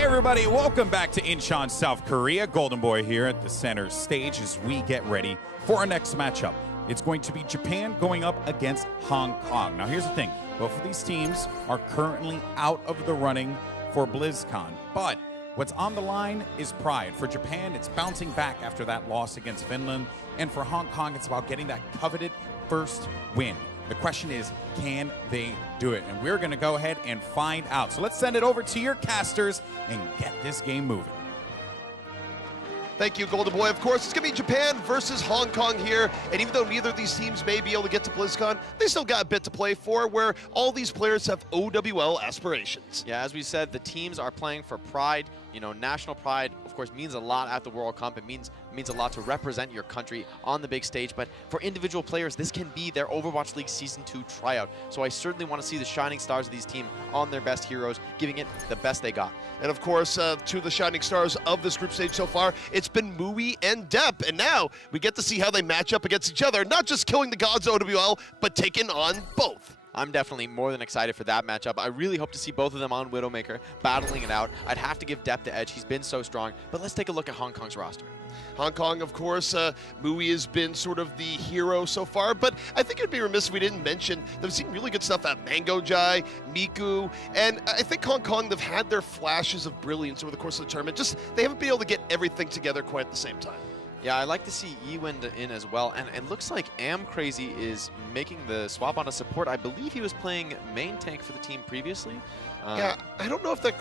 Hey everybody, welcome back to Incheon, South Korea. Golden Boy here at the center stage as we get ready for our next matchup. It's going to be Japan going up against Hong Kong. Now here's the thing, both of these teams are currently out of the running for BlizzCon, but what's on the line is pride. For Japan, it's bouncing back after that loss against Finland, and for Hong Kong, it's about getting that coveted first win. The question is, can they do it? And we're going to go ahead and find out. So let's send it over to your casters and get this game moving. Thank you, Golden Boy. Of course, it's going to be Japan versus Hong Kong here. And even though neither of these teams may be able to get to BlizzCon, they still got a bit to play for, where all these players have OWL aspirations. Yeah, as we said, the teams are playing for pride. You know, national pride, of course, means a lot at the World Cup. It means a lot to represent your country on the big stage. But for individual players, this can be their Overwatch League Season 2 tryout. So I certainly want to see the shining stars of these teams on their best heroes, giving it the best they got. And of course, two of the shining stars of this group stage so far, it's been Mui and Depp. And now we get to see how they match up against each other, not just killing the gods OWL, but taking on both. I'm definitely more than excited for that matchup. I really hope to see both of them on Widowmaker, battling it out. I'd have to give Depp the edge. He's been so strong. But let's take a look at Hong Kong's roster. Hong Kong, of course, Mui has been sort of the hero so far, but I think it would be remiss if we didn't mention they've seen really good stuff at Mango Jai, Miku, and I think Hong Kong, they've had their flashes of brilliance over the course of the tournament. Just they haven't been able to get everything together quite at the same time. Yeah, I like to see Ewan in as well, and it looks like Crazy is making the swap on a support. I believe he was playing main tank for the team previously. Yeah, I don't know if that...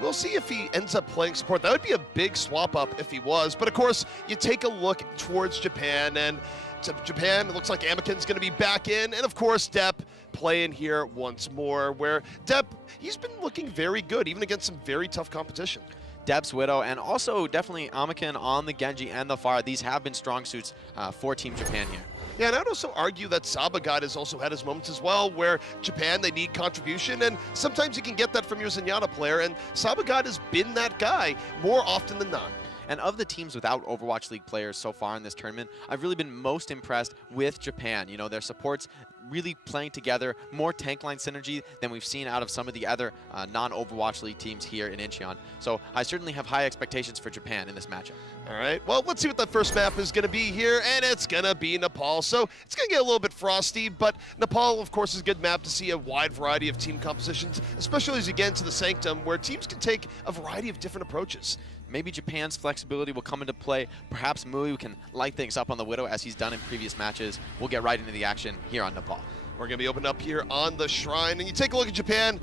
We'll see if he ends up playing support. That would be a big swap up if he was. But of course, you take a look towards Japan, and to Japan, it looks like Amiken's going to be back in, and of course, Depp playing here once more, where Depp, he's been looking very good, even against some very tough competition. Depp's Widow, and also definitely Amiken on the Genji and the Pharah. These have been strong suits for Team Japan here. Yeah, and I'd also argue that Sabagad has also had his moments as well, where Japan, they need contribution, and sometimes you can get that from your Zenyatta player, and Sabagad has been that guy more often than not. And of the teams without Overwatch League players so far in this tournament, I've really been most impressed with Japan. You know, their supports really playing together, more tank line synergy than we've seen out of some of the other non-Overwatch League teams here in Incheon. So I certainly have high expectations for Japan in this matchup. All right, well, let's see what that first map is going to be here, and it's going to be Nepal. So it's going to get a little bit frosty, but Nepal, of course, is a good map to see a wide variety of team compositions, especially as you get into the Sanctum, where teams can take a variety of different approaches. Maybe Japan's flexibility will come into play. Perhaps Mui can light things up on the Widow as he's done in previous matches. We'll get right into the action here on Nepal. We're going to be opened up here on the Shrine, and you take a look at Japan.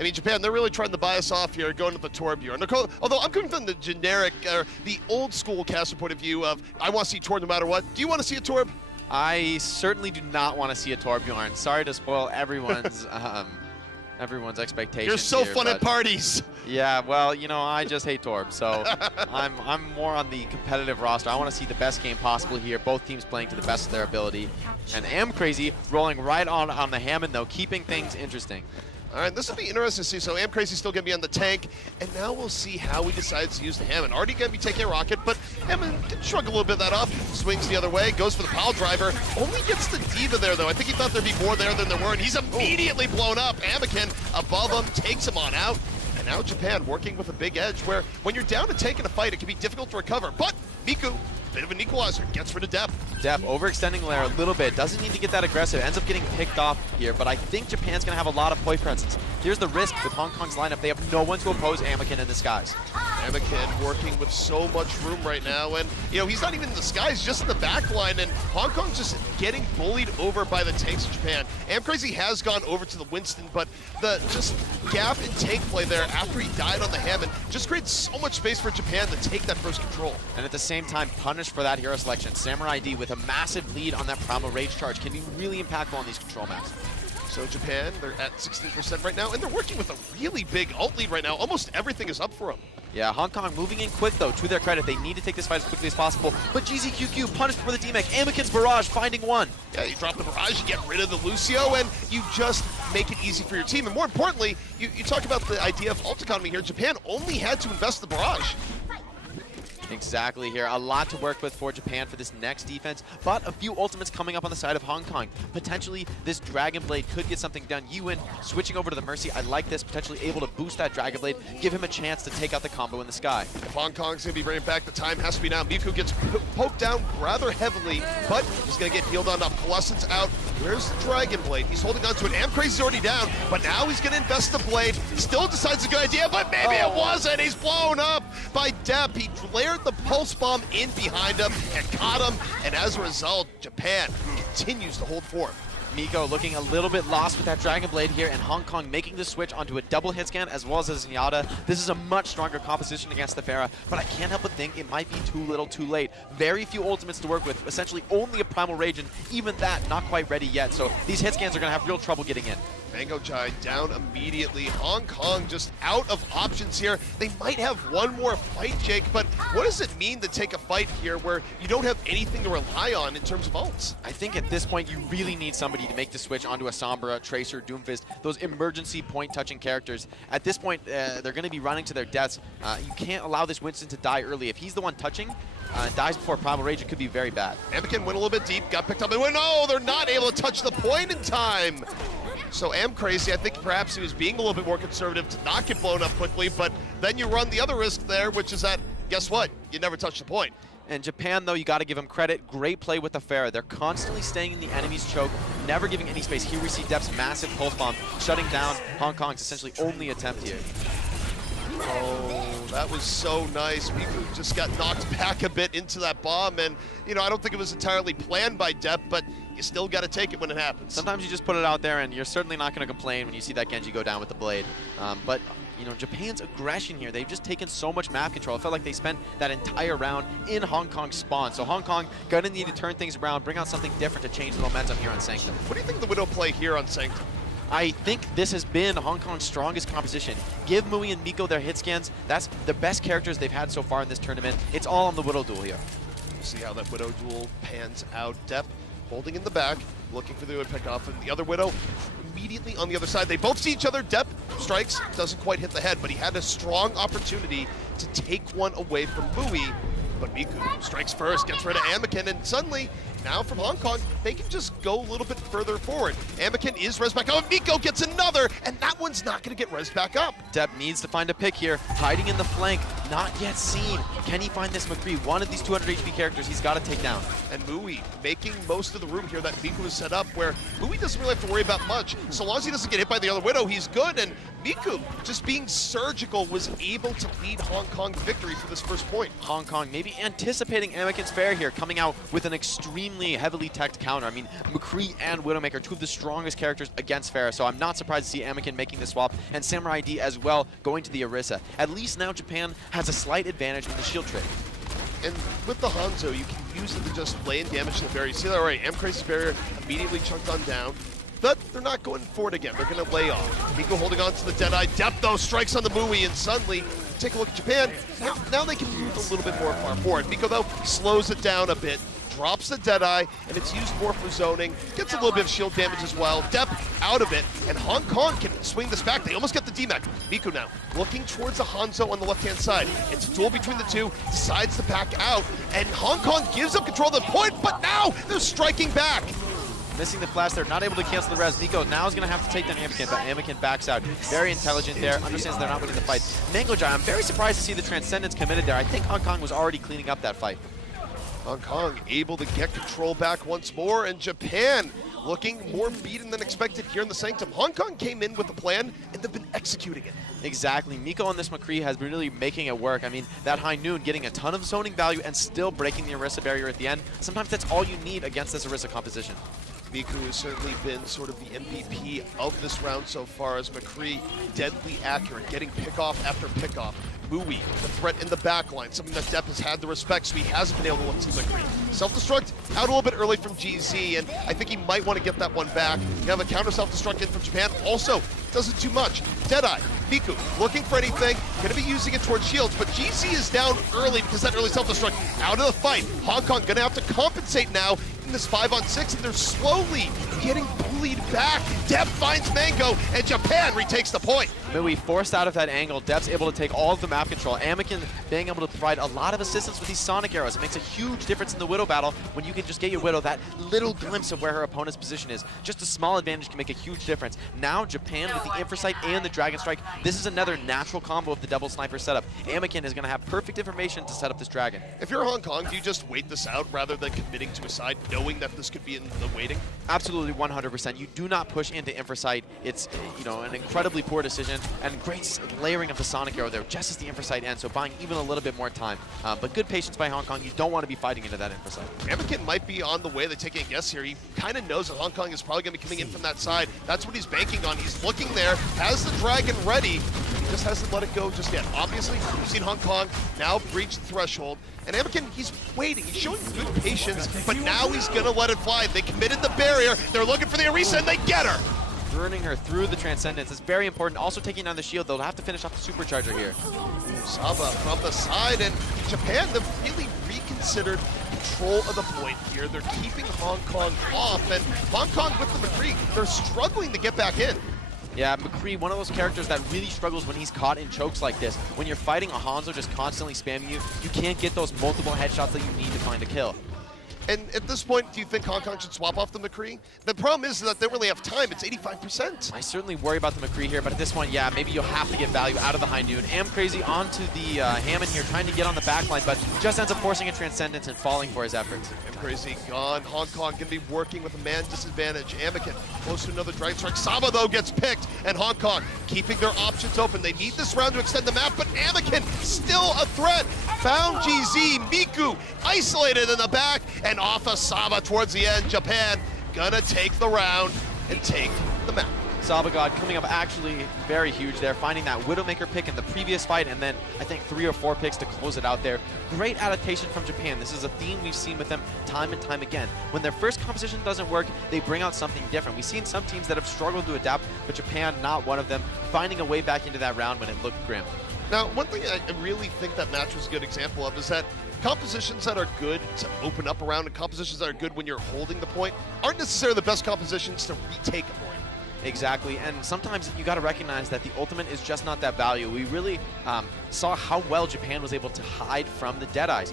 I mean, Japan, they're really trying to buy us off here, going to the Torbjorn. Although I'm coming from the generic, the old school caster point of view of, I want to see Torb no matter what. Do you want to see a Torb? I certainly do not want to see a Torbjorn. Sorry to spoil everyone's everyone's expectations. You're so here, fun at parties. Yeah, well, you know, I just hate Torb, so I'm more on the competitive roster. I want to see the best game possible here, both teams playing to the best of their ability. And Crazy rolling right on the Hammond, though, keeping things interesting. All right, this will be interesting to see. So Crazy's still going to be on the tank, and now we'll see how he decides to use the Hammond. Already going to be taking a rocket, but Hammond can shrug a little bit of that off. Swings the other way, goes for the pile driver. Only gets the Diva there, though. I think he thought there'd be more there than there were, and he's immediately blown up. Amiken above him, takes him on out. And now Japan working with a big edge where when you're down to tank in a fight, it can be difficult to recover. But Miku, bit of an equalizer, gets rid of Depp. Depp overextending Lair a little bit, doesn't need to get that aggressive, ends up getting picked off here, but I think Japan's going to have a lot of point presence. Here's the risk with Hong Kong's lineup. They have no one to oppose Amiken in the skies. Amiken working with so much room right now, and you know, he's not even in the skies, just in the back line, and Hong Kong's just getting bullied over by the tanks of Japan. Crazy has gone over to the Winston, but the just gap in tank play there after he died on the Hammond just creates so much space for Japan to take that first control. And at the same time, punished for that hero selection. Samurai D with a massive lead on that Primal Rage charge can be really impactful on these control maps. So Japan, they're at 16% right now, and they're working with a really big ult lead right now. Almost everything is up for them. Yeah, Hong Kong moving in quick, though. To their credit, they need to take this fight as quickly as possible. But GZQQ punished for the DMEC. Amiken's Barrage finding one. Yeah, you drop the Barrage, you get rid of the Lucio, and you just make it easy for your team. And more importantly, you talk about the idea of ult economy here. Japan only had to invest the Barrage. Exactly here. A lot to work with for Japan for this next defense, but a few ultimates coming up on the side of Hong Kong. Potentially, this Dragon Blade could get something done. Yuan switching over to the Mercy. I like this, potentially able to boost that Dragon Blade, give him a chance to take out the combo in the sky. If Hong Kong's going to be bringing back, the time has to be now. Miku gets poked down rather heavily, but he's going to get healed on up. Colossus out. Where's the Dragon Blade? He's holding on to it. Crazy's already down, but now he's going to invest the blade. Still decides it's a good idea, but maybe it wasn't. He's blown up by Depp. He layered the pulse bomb in behind him and caught him, and as a result, Japan continues to hold forth. Miko looking a little bit lost with that Dragon Blade here, and Hong Kong making the switch onto a double hit scan as well as a Zenyatta. This is a much stronger composition against the Pharah, but I can't help but think it might be too little too late. Very few ultimates to work with, essentially only a Primal Rage, and even that not quite ready yet, so these hit scans are going to have real trouble getting in. Mango Jai down immediately. Hong Kong just out of options here. They might have one more fight, Jake, but what does it mean to take a fight here where you don't have anything to rely on in terms of ults? I think at this point you really need somebody to make the switch onto a Sombra, Tracer, Doomfist, those emergency point-touching characters. At this point, they're going to be running to their deaths. You can't allow this Winston to die early. If he's the one touching, dies before Primal Rage, it could be very bad. Anakin went a little bit deep, got picked up, and went, no, they're not able to touch the point in time. So Crazy, I think perhaps he was being a little bit more conservative to not get blown up quickly, but then you run the other risk there, which is that, guess what? You never touch the point. And Japan, though, you got to give them credit. Great play with the Pharah. They're constantly staying in the enemy's choke, never giving any space. Here we see Depp's massive pulse bomb, shutting down Hong Kong's essentially only attempt here. Oh, that was so nice. Miku just got knocked back a bit into that bomb, and, you know, I don't think it was entirely planned by Depp, but you still got to take it when it happens. Sometimes you just put it out there, and you're certainly not going to complain when you see that Genji go down with the blade. But you know, Japan's aggression here, they've just taken so much map control. It felt like they spent that entire round in Hong Kong's spawn. So Hong Kong gonna need to turn things around, bring out something different to change the momentum here on Sanctum. What do you think of the Widow play here on Sanctum? I think this has been Hong Kong's strongest composition. Give Mui and Miko their hit scans. That's the best characters they've had so far in this tournament. It's all on the Widow duel here. We'll see how that Widow duel pans out. Depp holding in the back, looking for the pick off, and the other Widow immediately on the other side. They both see each other. Depp strikes, doesn't quite hit the head, but he had a strong opportunity to take one away from Mui. But Miku strikes first, gets rid of Anakin, and suddenly, now from Hong Kong, they can just go a little bit further forward. Anakin is res back up, and Miko gets another, and that one's not going to get res back up. Depp needs to find a pick here, hiding in the flank, not yet seen. Can he find this McCree? One of these 200 HP characters he's got to take down. And Mui making most of the room here that Miku has set up, where Mui doesn't really have to worry about much. So long as he doesn't get hit by the other Widow, he's good, and Miku, just being surgical, was able to lead Hong Kong to victory for this first point. Hong Kong maybe anticipating Anakin's fair here, coming out with an extremely heavily teched counter. I mean, McCree and Widowmaker, two of the strongest characters against Pharah, so I'm not surprised to see Anakin making the swap, and Samurai D as well going to the Orisa. At least now Japan has a slight advantage in the shield trade. And with the Hanzo, you can use it to just lay in damage to the barrier. See that already, Crazy's barrier immediately chunked on down. But they're not going for it again. They're going to lay off. Miko holding on to the Deadeye. Depp, though, strikes on the Mui, and suddenly, take a look at Japan. Now they can move a little bit more far forward. Miko, though, slows it down a bit, drops the Deadeye, and it's used more for zoning. Gets a little bit of shield damage as well. Depp out of it, and Hong Kong can swing this back. They almost get the DMAC. Miku now looking towards the Hanzo on the left-hand side. It's a duel between the two, decides to back out, and Hong Kong gives up control of the point, but now they're striking back. Missing the flash there, not able to cancel the res. Nico now is going to have to take down Anakin, but Anakin backs out. Very intelligent there, understands they're not winning the fight. Mango Jai, I'm very surprised to see the Transcendence committed there. I think Hong Kong was already cleaning up that fight. Hong Kong able to get control back once more, and Japan looking more beaten than expected here in the Sanctum. Hong Kong came in with a plan, and they've been executing it. Exactly. Miko on this McCree has been really making it work. I mean, that High Noon getting a ton of zoning value and still breaking the Orisa barrier at the end. Sometimes that's all you need against this Orisa composition. Miku has certainly been sort of the MVP of this round so far, as McCree deadly accurate, getting pickoff after pickoff. Mui, the threat in the back line, something that Depp has had the respect, so he hasn't been able to look to McCree. Self-destruct out a little bit early from GZ, and I think he might want to get that one back. You have a counter self-destruct in from Japan, also doesn't do much. Deadeye, Miku, looking for anything, going to be using it towards shields, but GZ is down early because that early self-destruct out of the fight. Hong Kong going to have to compensate now in this 5-on-6, and they're slowly getting bullied back. Depp finds Mango, and Japan retakes the point. Mui forced out of that angle. Dep's able to take all of the map control. Anakin being able to provide a lot of assistance with these Sonic arrows. It makes a huge difference in the Widow battle when you can just get your Widow that little glimpse of where her opponent's position is. Just a small advantage can make a huge difference. Now Japan with the Infrasight and the Dragon Strike, this is another natural combo of the double sniper setup. Anakin is going to have perfect information to set up this Dragon. If you're Hong Kong, do you just wait this out rather than committing to a side, knowing that this could be in the waiting? Absolutely, 100%. You do not push into Infrasight. It's an incredibly poor decision, and great layering of the Sonic Arrow there just as the Infrasight ends, so buying even a little bit more time. But good patience by Hong Kong. You don't want to be fighting into that Infrasight. Anakin might be on the way. They're taking a guess here. He kind of knows that Hong Kong is probably going to be coming in from that side. That's what he's banking on. He's looking there, has the Dragon ready. He just hasn't let it go just yet. Obviously, we've seen Hong Kong now breach the threshold. And Anakin, he's waiting. He's showing good patience, but now he's going to let it fly. They committed the barrier. They're looking for the Orisa, and they get her. Burning her through the Transcendence is very important. Also taking down the shield. They'll have to finish off the Supercharger here. Saba from the side, and Japan, they've really reconsidered control of the point here. They're keeping Hong Kong off, and Hong Kong with the McCree, they're struggling to get back in. Yeah, McCree, one of those characters that really struggles when he's caught in chokes like this. When you're fighting a Hanzo just constantly spamming you, you can't get those multiple headshots that you need to find a kill. And at this point, do you think Hong Kong should swap off the McCree? The problem is that they don't really have time. It's 85%. I certainly worry about the McCree here, but at this point, yeah, maybe you'll have to get value out of the High Noon. Crazy onto the Hammond here, trying to get on the backline, but just ends up forcing a Transcendence and falling for his efforts. Crazy gone. Hong Kong going to be working with a man disadvantage. Anakin close to another Dragon Strike. Saba, though, gets picked, and Hong Kong keeping their options open. They need this round to extend the map, but Anakin still a threat. Found GZ, Miku isolated in the back, and off of Saba towards the end. Japan gonna take the round and take the map. Saba God coming up actually very huge there, finding that Widowmaker pick in the previous fight, and then I think 3 or 4 picks to close it out there. Great adaptation from Japan. This is a theme we've seen with them time and time again. When their first composition doesn't work, they bring out something different. We've seen some teams that have struggled to adapt, but Japan not one of them, finding a way back into that round when it looked grim. Now, one thing I really think that match was a good example of is that compositions that are good to open up around and compositions that are good when you're holding the point aren't necessarily the best compositions to retake a point. Exactly, and sometimes you got to recognize that the ultimate is just not that value. We really saw how well Japan was able to hide from the Deadeyes.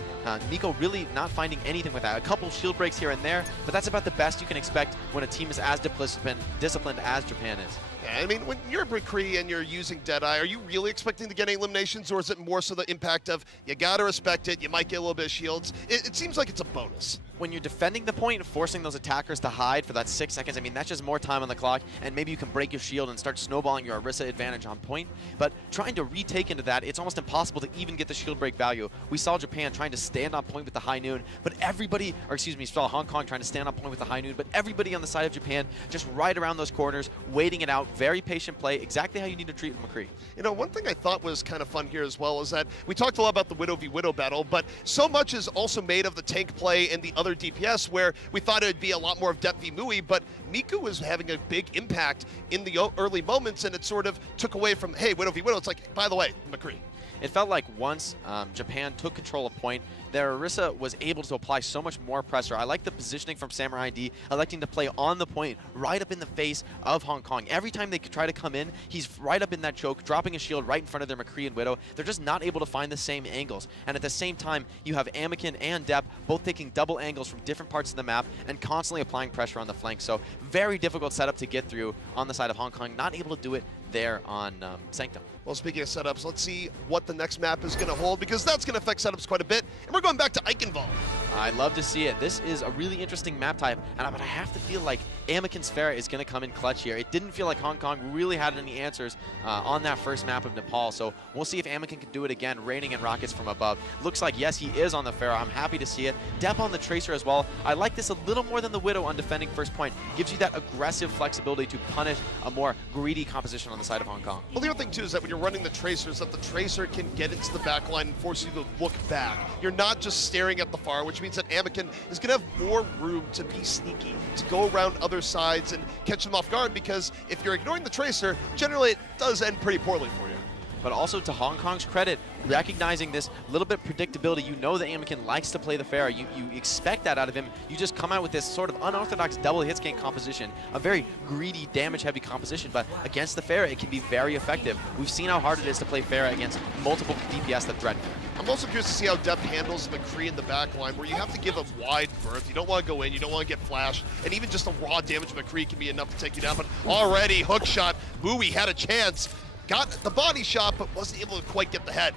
Nico really not finding anything with that. A couple shield breaks here and there, but that's about the best you can expect when a team is as disciplined as Japan is. Yeah, I mean, when you're a McCree and you're using Deadeye, are you really expecting to get any eliminations, or is it more so the impact of you got to respect it, you might get a little bit of shields? It seems like it's a bonus. When you're defending the point, forcing those attackers to hide for that 6 seconds, I mean, that's just more time on the clock, and maybe you can break your shield and start snowballing your Orisa advantage on point. But trying to retake into that, it's almost impossible to even get the shield break value. We saw Japan trying to stand on point with the High Noon, but everybody, or excuse me, saw Hong Kong trying to stand on point with the High Noon, but everybody on the side of Japan just right around those corners, waiting it out, very patient play, exactly how you need to treat McCree. You know, one thing I thought was kind of fun here as well is that we talked a lot about the Widow v Widow battle, but so much is also made of the tank play and the other DPS, where we thought it would be a lot more of Dep v Mui, but Miku was having a big impact in the early moments, and it sort of took away from, hey, Widow v Widow. It's like, by the way, McCree. It felt like once Japan took control of point, their Orisa was able to apply so much more pressure. I like the positioning from Samurai D, electing to play on the point, right up in the face of Hong Kong. Every time they try to come in, he's right up in that choke, dropping a shield right in front of their McCree and Widow. They're just not able to find the same angles. And at the same time, you have Anakin and Dep both taking double angles from different parts of the map and constantly applying pressure on the flank. So very difficult setup to get through on the side of Hong Kong, not able to do it there on Sanctum. Well, speaking of setups, let's see what the next map is going to hold, because that's going to affect setups quite a bit. And we're going back to Eichenwald. I love to see it. This is a really interesting map type, but I have to feel like Anakin's Sphera is going to come in clutch here. It didn't feel like Hong Kong really had any answers on that first map of Nepal, so we'll see if Anakin can do it again, raining in rockets from above. Looks like, yes, he is on the Pharah. I'm happy to see it. Dep on the Tracer as well. I like this a little more than the Widow on defending first point. Gives you that aggressive flexibility to punish a more greedy composition on the side of Hong Kong. Well, the other thing, too, is that when you're running the Tracer, is that the Tracer can get into the back line and force you to look back. You're not just staring at the far, which means that Anakin is going to have more room to be sneaky, to go around other sides and catch them off guard, because if you're ignoring the Tracer, generally it does end pretty poorly for you. but also to Hong Kong's credit, recognizing this little bit of predictability. You know that Anakin likes to play the fair. You expect that out of him. You just come out with this sort of unorthodox double hitscan composition, a very greedy, damage-heavy composition, but against the fair, it can be very effective. We've seen how hard it is to play fair against multiple DPS that threaten him. I'm also curious to see how Depp handles McCree in the back line, where you have to give a wide berth. You don't want to go in, you don't want to get flashed, and even just a raw damage of McCree can be enough to take you down. But already, hook shot, Bowie had a chance, got the body shot, but wasn't able to quite get the head.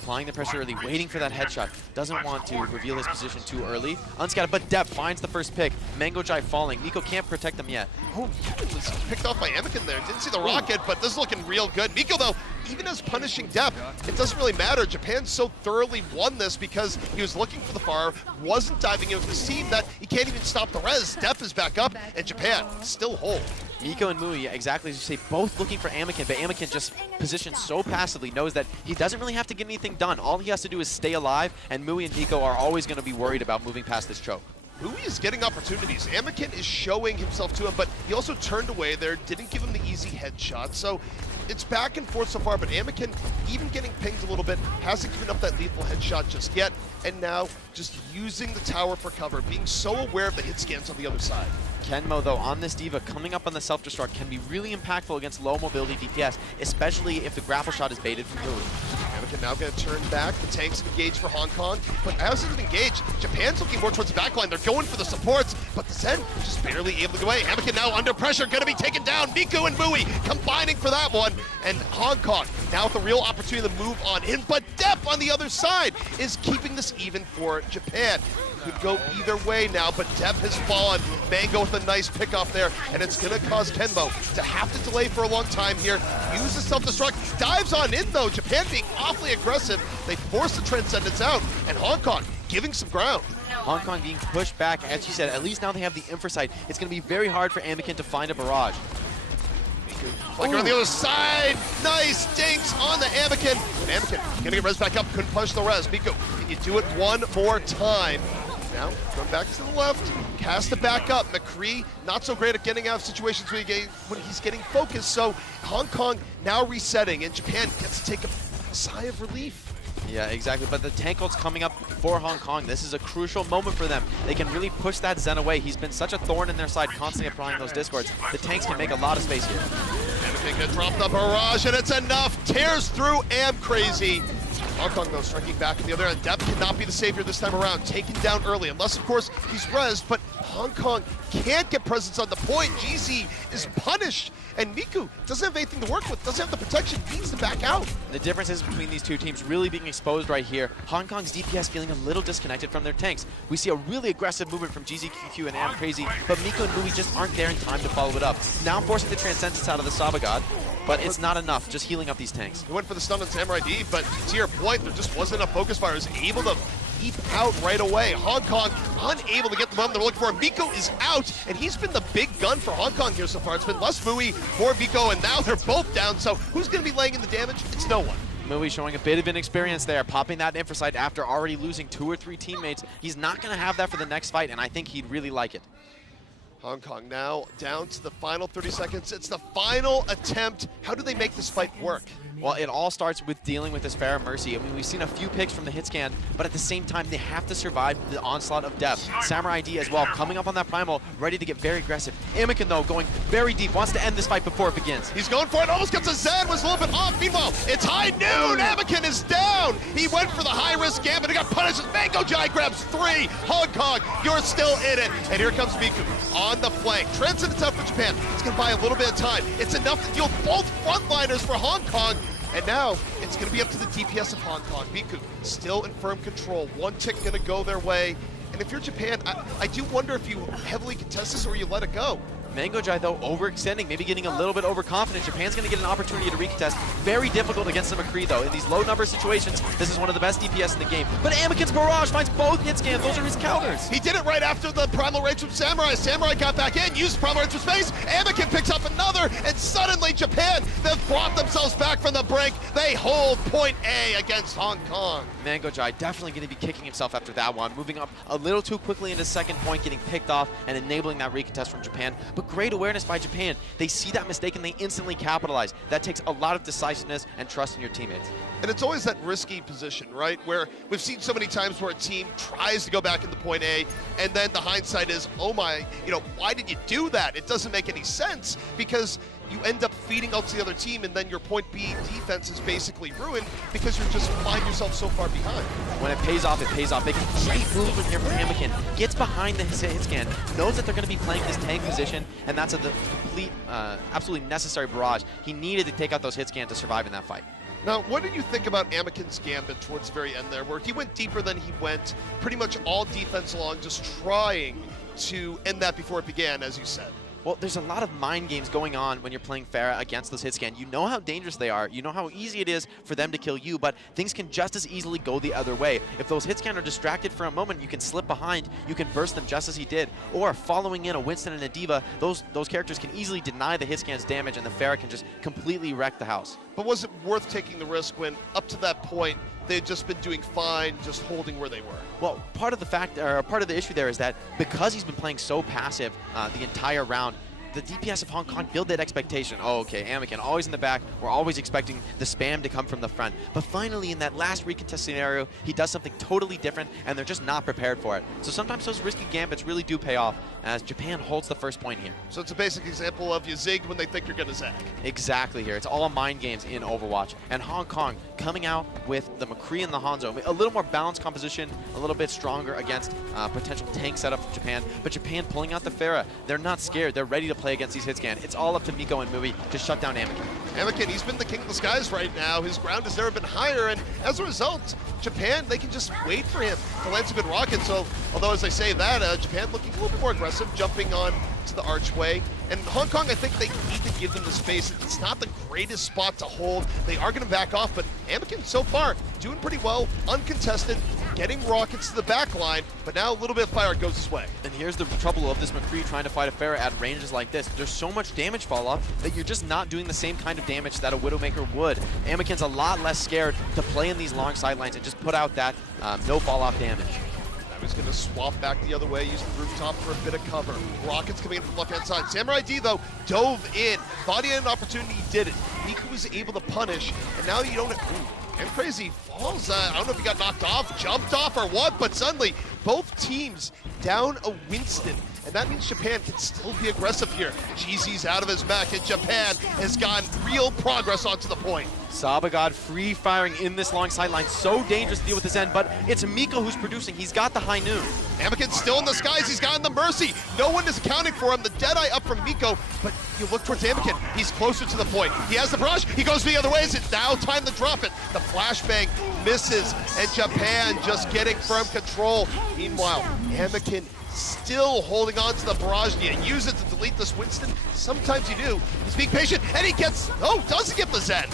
Applying the pressure early, waiting for that headshot. Doesn't want to reveal his position too early. Unscattered, but Depp finds the first pick. Mango Jai falling. Miko can't protect them yet. Oh, he was picked off by Anakin there. Didn't see the rocket, but this is looking real good. Miko, though, even as punishing Depp, it doesn't really matter. Japan so thoroughly won this because he was looking for the fire, wasn't diving in with the seam that he can't even stop the res. Depp is back up, and Japan still whole. Miko and Mui, exactly as you say, both looking for Anakin, but Anakin just positioned so passively, knows that he doesn't really have to get anything done. All he has to do is stay alive, and Mui and Miko are always going to be worried about moving past this choke. Mui is getting opportunities. Anakin is showing himself to him, but he also turned away there, didn't give him the easy headshot. So it's back and forth so far, but Anakin, even getting pinged a little bit, hasn't given up that lethal headshot just yet. And now just using the tower for cover, being so aware of the hit scans on the other side. Kenmo, though, on this D.Va, coming up on the self-destruct can be really impactful against low mobility DPS, especially if the grapple shot is baited from Mui. Anakin now going to turn back. The tanks engaged for Hong Kong, but as it's engaged, Japan's looking more towards the backline. They're going for the supports, but the Zen just barely able to get away. Anakin now under pressure, going to be taken down. Miku and Mui combining for that one, and Hong Kong now with a real opportunity to move on in, but Depp on the other side is keeping this even for Japan. Could go either way now, but Depp has fallen. Mango with a nice pick off there, and it's going to cause Kenmo to have to delay for a long time here. Use the self-destruct, dives on in though. Japan being awfully aggressive. They force the Transcendence out, and Hong Kong giving some ground. Hong Kong being pushed back, as you said, at least now they have the infrasight. It's going to be very hard for Anakin to find a barrage. Like on the other side, nice dinks on the Anakin. And Anakin gonna get res back up, couldn't punch the res. Miko, can you do it one more time? Now, going back to the left, cast it back up. McCree, not so great at getting out of situations when he's getting focused, so Hong Kong now resetting, and Japan gets to take a sigh of relief. Yeah, exactly, but the tank ult's coming up for Hong Kong. This is a crucial moment for them. They can really push that Zen away. He's been such a thorn in their side, constantly applying those discords. The tanks can make a lot of space here. Anakin gonna drop the barrage, and it's enough. Tears through Crazy. Hong Kong, though, striking back on the other end. Depp cannot be the savior this time around. Taken down early, unless, of course, he's rezzed, but Hong Kong can't get presence on the point. GZ is punished, and Miku doesn't have anything to work with, doesn't have the protection, needs to back out. The differences between these two teams really being exposed right here. Hong Kong's DPS feeling a little disconnected from their tanks. We see a really aggressive movement from GZQQ and Crazy, but Miko and Mui just aren't there in time to follow it up. Now forcing the Transcendence out of the Sabagod, but it's not enough, just healing up these tanks. He went for the stun on Samurai D, but to your point, there just wasn't enough focus fire. He was able to keep out right away. Hong Kong unable to get the moment they're looking for. Miko is out, and he's been the big gun for Hong Kong here so far. It's been less Mui, more Miko, and now they're both down, so who's going to be laying in the damage? It's no one. Mui showing a bit of inexperience there, popping that infrasight after already losing 2 or 3 teammates. He's not going to have that for the next fight, and I think he'd really like it. Hong Kong now down to the final 30 seconds. It's the final attempt. How do they make this fight work? Well, it all starts with dealing with this Pharah Mercy. I mean, we've seen a few picks from the hit scan, but at the same time, they have to survive the onslaught of depth. Samurai D as well, coming up on that primal, ready to get very aggressive. Anakin, though, going very deep, wants to end this fight before it begins. He's going for it, almost gets a Zen, was a little bit off. Meanwhile, it's high noon, Anakin is down. He went for the high-risk gambit, he got punished. Mango Jai grabs 3. Hong Kong, you're still in it. And here comes Miku on the flank. Transcendence out for Japan. It's gonna buy a little bit of time. It's enough to deal both frontliners for Hong Kong. And now, it's going to be up to the DPS of Hong Kong. Miku still in firm control. One tick going to go their way. And if you're Japan, I do wonder if you heavily contest this or you let it go. Mango Jai, though, overextending, maybe getting a little bit overconfident. Japan's going to get an opportunity to recontest. Very difficult against the McCree, though. In these low-number situations, this is one of the best DPS in the game. But Anakin's barrage finds both hit scans. Those are his counters. He did it right after the primal rage from Samurai. Samurai got back in, used primal rage for space. Anakin picks up another, and suddenly Japan, they've brought themselves back from the brink. They hold point A against Hong Kong. Mango Jai definitely going to be kicking himself after that one, moving up a little too quickly into second point, getting picked off and enabling that recontest from Japan. But great awareness by Japan. They see that mistake and they instantly capitalize. That takes a lot of decisiveness and trust in your teammates. And it's always that risky position, right? Where we've seen so many times where a team tries to go back into point A, and then the hindsight is, oh my, why did you do that? It doesn't make any sense, because you end up feeding out to the other team, and then your point B defense is basically ruined because you're just find yourself so far behind. When it pays off, it pays off. Making great movement here from Anakin. Gets behind the hit scan, knows that they're going to be playing this tank position, and that's a complete, absolutely necessary barrage. He needed to take out those hit scans to survive in that fight. Now, what did you think about Amiken's gambit towards the very end there, where he went deeper than he went pretty much all defense along, just trying to end that before it began, as you said? Well, there's a lot of mind games going on when you're playing Pharah against those hit scan. You know how dangerous they are. You know how easy it is for them to kill you, but things can just as easily go the other way. If those hit scan are distracted for a moment, you can slip behind, you can burst them just as he did. Or following in a Winston and a D.Va, those characters can easily deny the hit scan's damage, and the Pharah can just completely wreck the house. But was it worth taking the risk when, up to that point, they had just been doing fine, just holding where they were? Well, part of the issue there is that because he's been playing so passive the entire round, the DPS of Hong Kong build that expectation. Oh, okay, Anakin always in the back. We're always expecting the spam to come from the front. But finally, in that last recontest scenario, he does something totally different, and they're just not prepared for it. So sometimes those risky gambits really do pay off, as Japan holds the first point here. So it's a basic example of you zigged when they think you're going to zag. Exactly here. It's all mind games in Overwatch. And Hong Kong coming out with the McCree and the Hanzo. A little more balanced composition, a little bit stronger against potential tank setup from Japan. But Japan pulling out the Pharah. They're not scared. They're ready to play against these hit scan. It's all up to Miko and Mui to shut down Anakin. Anakin, he's been the king of the skies right now. His ground has never been higher, and as a result, Japan, they can just wait for him to land some good rockets. So, although as I say that, Japan looking a little bit more aggressive, jumping on to the archway. And Hong Kong, I think they need to give them the space. It's not the greatest spot to hold. They are going to back off, but Anakin so far doing pretty well, uncontested, getting rockets to the back line, but now a little bit of fire goes his way. And here's the trouble of this McCree trying to fight a Pharah at ranges like this. There's so much damage fall off that you're just not doing the same kind of damage that a Widowmaker would. Anakin's a lot less scared to play in these long sidelines and just put out that no fall off damage. He's going to swap back the other way, use the rooftop for a bit of cover. Rockets coming in from the left-hand side. Samurai D, though, dove in. Thought he had an opportunity, he did it. Miku was able to punish, and now you don't... Ooh, and Crazy falls. I don't know if he got knocked off, jumped off, or what, but suddenly, both teams down a Winston. And that means Japan can still be aggressive here. GZ's out of his mech, and Japan has gotten real progress onto the point. Sabagod free firing in this long sideline. So dangerous to deal with this end, but it's Miko who's producing. He's got the high noon. Anakin's still in the skies. He's gotten the Mercy. No one is accounting for him. The Deadeye up from Miko, but you look towards Anakin. He's closer to the point. He has the barrage. He goes the other way. Is it now time to drop it? The flashbang misses, and Japan just getting firm control. Meanwhile, Anakin still holding on to the barrage. Do you use it to delete this Winston? Sometimes you do. He's being patient, and he gets, does he get the Zen?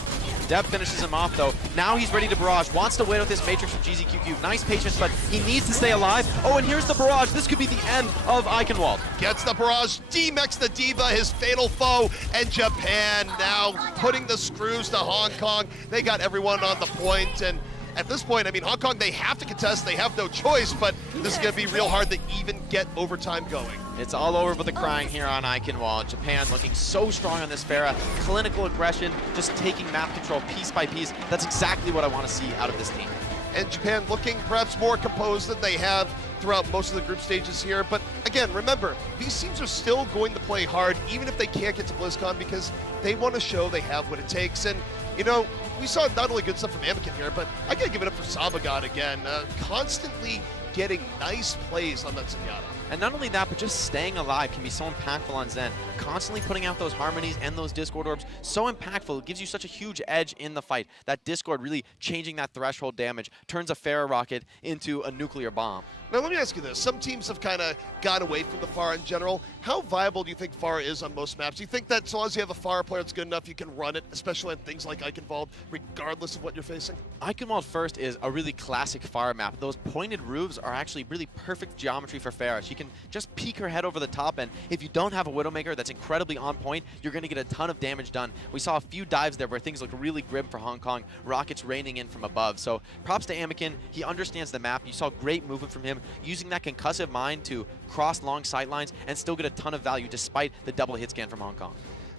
Deb finishes him off, though. Now he's ready to barrage. Wants to win with this Matrix from GZQQ. Nice patience, but he needs to stay alive. Oh, and here's the barrage. This could be the end of Eichenwald. Gets the barrage, D-Mex the D.Va, his fatal foe, and Japan now putting the screws to Hong Kong. They got everyone on the point, and at this point, I mean, Hong Kong, they have to contest. They have no choice, but this is going to be real hard to even get overtime going. It's all over but the crying here on Eichenwald. Japan looking so strong on this Pharah. Clinical aggression, just taking map control piece by piece. That's exactly what I want to see out of this team. And Japan looking perhaps more composed than they have throughout most of the group stages here. But again, remember, these teams are still going to play hard, even if they can't get to BlizzCon, because they want to show they have what it takes. And, you know, we saw not only good stuff from Anakin here, but I got to give it up for Sabagod again. Constantly getting nice plays on that Zenyatta. And not only that, but just staying alive can be so impactful on Zen. Constantly putting out those harmonies and those Discord orbs, so impactful. It gives you such a huge edge in the fight. That Discord really changing that threshold damage, turns a Pharah rocket into a nuclear bomb. Now, let me ask you this. Some teams have kind of got away from the Pharah in general. How viable do you think Pharah is on most maps? Do you think that as long as you have a Pharah player that's good enough, you can run it, especially on things like Eichenwald, regardless of what you're facing? Eichenwald first is a really classic Pharah map. Those pointed roofs are actually really perfect geometry for Pharah. She can just peek her head over the top, and if you don't have a Widowmaker that's incredibly on point, you're going to get a ton of damage done. We saw a few dives there where things look really grim for Hong Kong, rockets raining in from above. So props to Amikin. He understands the map. You saw great movement from him, using that concussive mind to cross long sightlines and still get a ton of value despite the double hit scan from Hong Kong.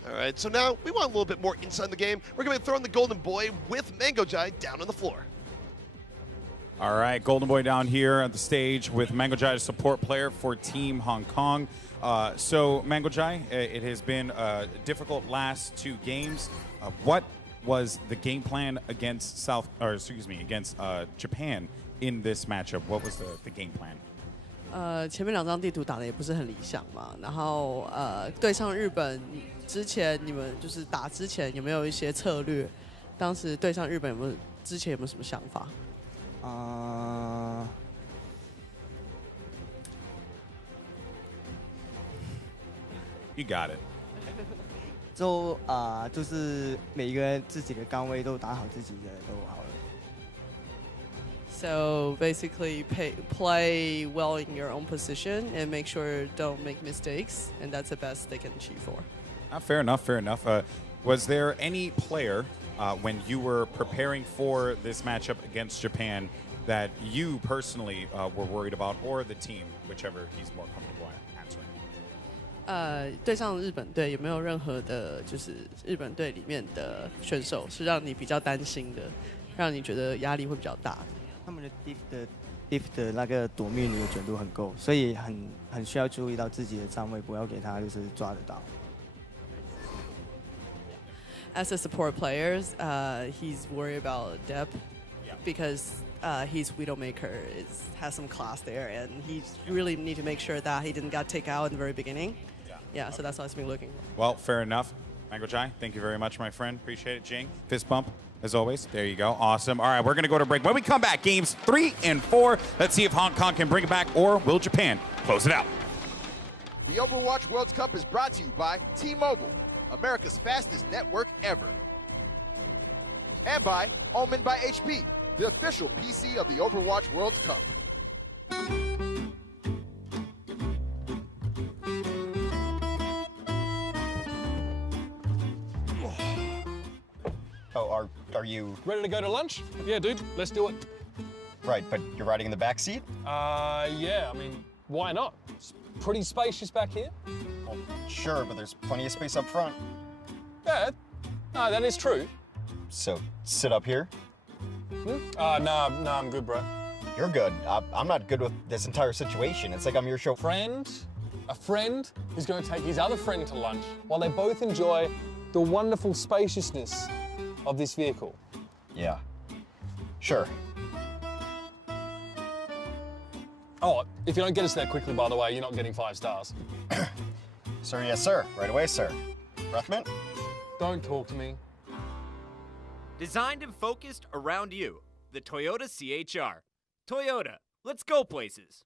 All right, so now we want a little bit more inside the game. We're going to be throwing the Golden Boy with Mango Jai down on the floor. All right, Golden Boy down here at the stage with Mango Jai, support player for Team Hong Kong. So Mango Jai, it has been a difficult last 2 games. What was the game plan against against Japan in this matchup? What was the game plan? 前面2张地图打得也不是很理想嘛，然后对上日本之前，你们就是打之前有没有一些策略？当时对上日本之前有没有什么想法？You got it. 就是每一个人自己的岗位都打好自己的都好了。So basically, play well in your own position and make sure don't make mistakes, and that's the best they can achieve for. Fair enough. Fair enough. Was there any player when you were preparing for this matchup against Japan that you personally were worried about, or the team, whichever he's more comfortable answering? 对上日本队有没有任何的，就是日本队里面的选手是让你比较担心的，让你觉得压力会比较大的？他们的 diff 的那个躲命的准度很够，所以很需要注意到自己的站位，不要给他就是抓得到。As a support player, he's worried about depth because his Widowmaker has some class there, and he really need to make sure that he didn't get take out in the very beginning. Yeah, so that's what he's been looking for. Well, fair enough. Mango Jai, thank you very much, my friend. Appreciate it. Jing, fist bump. As always, there you go. Awesome. All right, we're going to go to break. When we come back, games 3 and 4. Let's see if Hong Kong can bring it back, or will Japan close it out? The Overwatch World Cup is brought to you by T-Mobile, America's fastest network ever. And by Omen by HP, the official PC of the Overwatch World Cup. Oh, are you Ready to go to lunch? Yeah, dude, let's do it. right? But you're riding in the back seat? Yeah, I mean, why not? It's pretty spacious back here. Well, sure, but there's plenty of space up front. Yeah, no, that is true. So sit up here. No, I'm good, bro. You're good. I'm not good with this entire situation. It's like I'm your chauffeur. A friend is going to take his other friend to lunch while they both enjoy the wonderful spaciousness of this vehicle. Yeah. Sure. Oh, if you don't get us there quickly, by the way, you're not getting 5 stars. Sir, yes, sir. Right away, sir. Breath mint? Don't talk to me. Designed and focused around you, the Toyota CHR. Toyota, let's go places.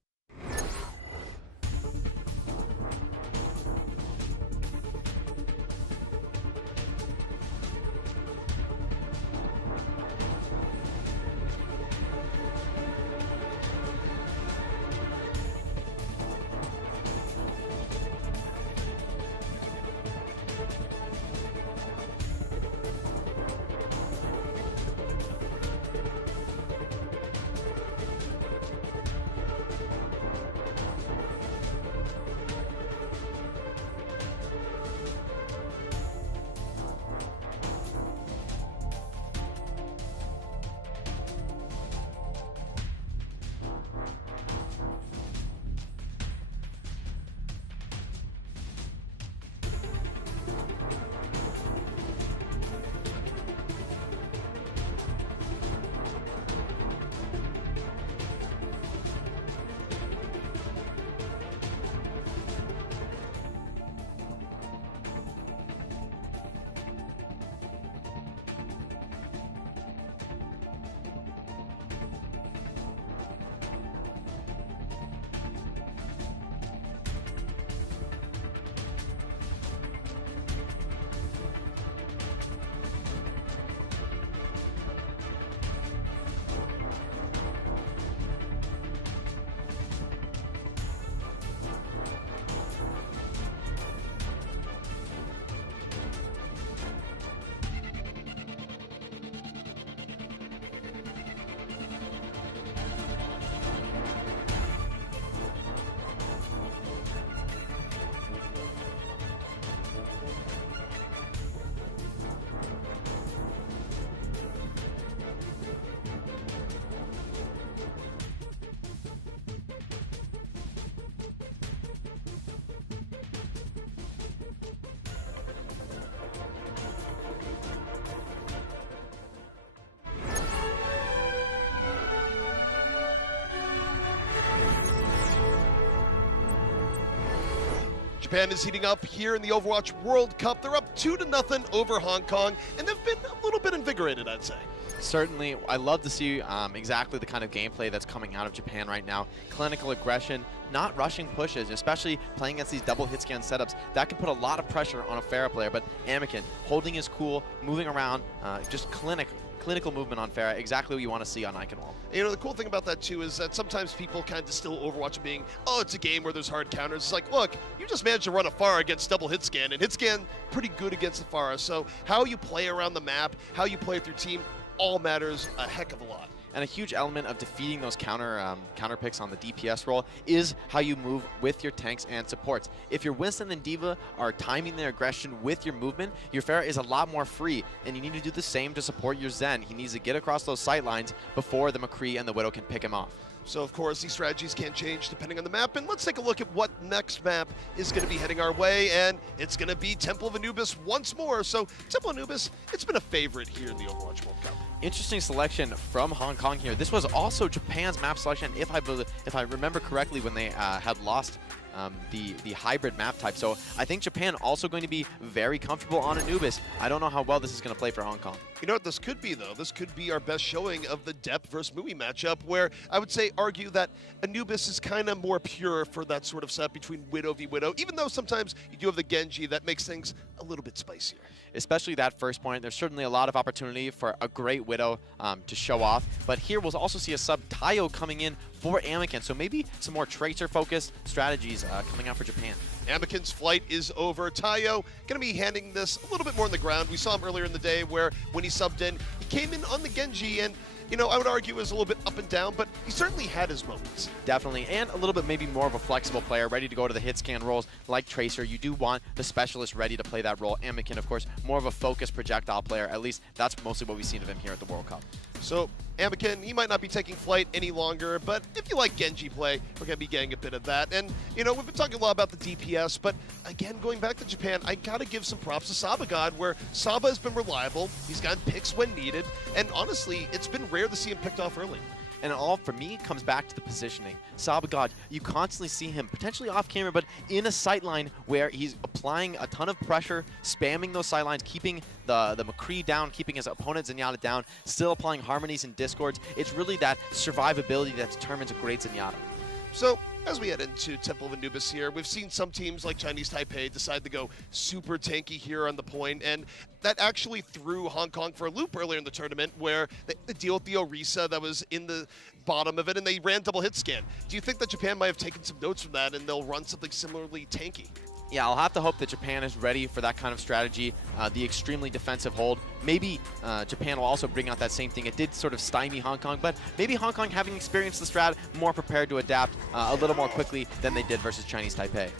Japan is heating up here in the Overwatch World Cup. They're up 2-0 over Hong Kong, and they've been a little bit invigorated, I'd say. Certainly, I love to see exactly the kind of gameplay that's coming out of Japan right now. Clinical aggression, not rushing pushes, especially playing against these double hit scan setups. That can put a lot of pressure on a Pharah player, but Anakin holding his cool, moving around, just clinical movement on Pharah, exactly what you want to see on Iconwall. You know, the cool thing about that, too, is that sometimes people kind of distill Overwatch being, oh, it's a game where there's hard counters. It's like, look, you just managed to run a Pharah against double hit scan, and hit scan pretty good against the Pharah. So how you play around the map, how you play with your team, all matters a heck of a lot. And a huge element of defeating those counter picks on the DPS role is how you move with your tanks and supports. If your Winston and D.Va are timing their aggression with your movement, your Pharah is a lot more free, and you need to do the same to support your Zen. He needs to get across those sight lines before the McCree and the Widow can pick him off. So, of course, these strategies can change depending on the map, and let's take a look at what next map is going to be heading our way, and it's going to be Temple of Anubis once more. So, Temple of Anubis, it's been a favorite here in the Overwatch World Cup. Interesting selection from Hong Kong here. This was also Japan's map selection, if I remember correctly, when they had lost the hybrid map type. So I think Japan also going to be very comfortable on Anubis. I don't know how well this is going to play for Hong Kong. You know what this could be, though? This could be our best showing of the Depth versus Mui matchup, where I would say argue that Anubis is kind of more pure for that sort of set between Widow v Widow, even though sometimes you do have the Genji that makes things a little bit spicier. Especially that first point. There's certainly a lot of opportunity for a great Widow to show off. But here we'll also see a sub Tayo coming in for Anakin. So maybe some more Tracer-focused strategies coming out for Japan. Anakin's flight is over. Tayo going to be handing this a little bit more on the ground. We saw him earlier in the day where when he subbed in, he came in on the Genji, and you know, I would argue it was a little bit up and down, but he certainly had his moments. Definitely, and a little bit maybe more of a flexible player, ready to go to the hit scan roles like Tracer. You do want the specialist ready to play that role. Anakin, of course, more of a focused projectile player. At least that's mostly what we've seen of him here at the World Cup. So Anakin, he might not be taking flight any longer, but if you like Genji play, we're going to be getting a bit of that. And, you know, we've been talking a lot about the DPS, but again, going back to Japan, I got to give some props to Sabagod, where Saba has been reliable. He's gotten picks when needed, and honestly, it's been rare to see him picked off early. And all, for me, comes back to the positioning. Sabagod, you constantly see him, potentially off camera, but in a sightline where he's applying a ton of pressure, spamming those sightlines, keeping the McCree down, keeping his opponent Zenyatta down, still applying harmonies and discords. It's really that survivability that determines a great Zenyatta. So, as we head into Temple of Anubis here, we've seen some teams like Chinese Taipei decide to go super tanky here on the point, and that actually threw Hong Kong for a loop earlier in the tournament where they deal with the Orisa that was in the bottom of it, and they ran double hit scan. Do you think that Japan might have taken some notes from that and they'll run something similarly tanky? Yeah, I'll have to hope that Japan is ready for that kind of strategy, the extremely defensive hold. Maybe Japan will also bring out that same thing. It did sort of stymie Hong Kong, but maybe Hong Kong, having experienced the strat, more prepared to adapt a little more quickly than they did versus Chinese Taipei.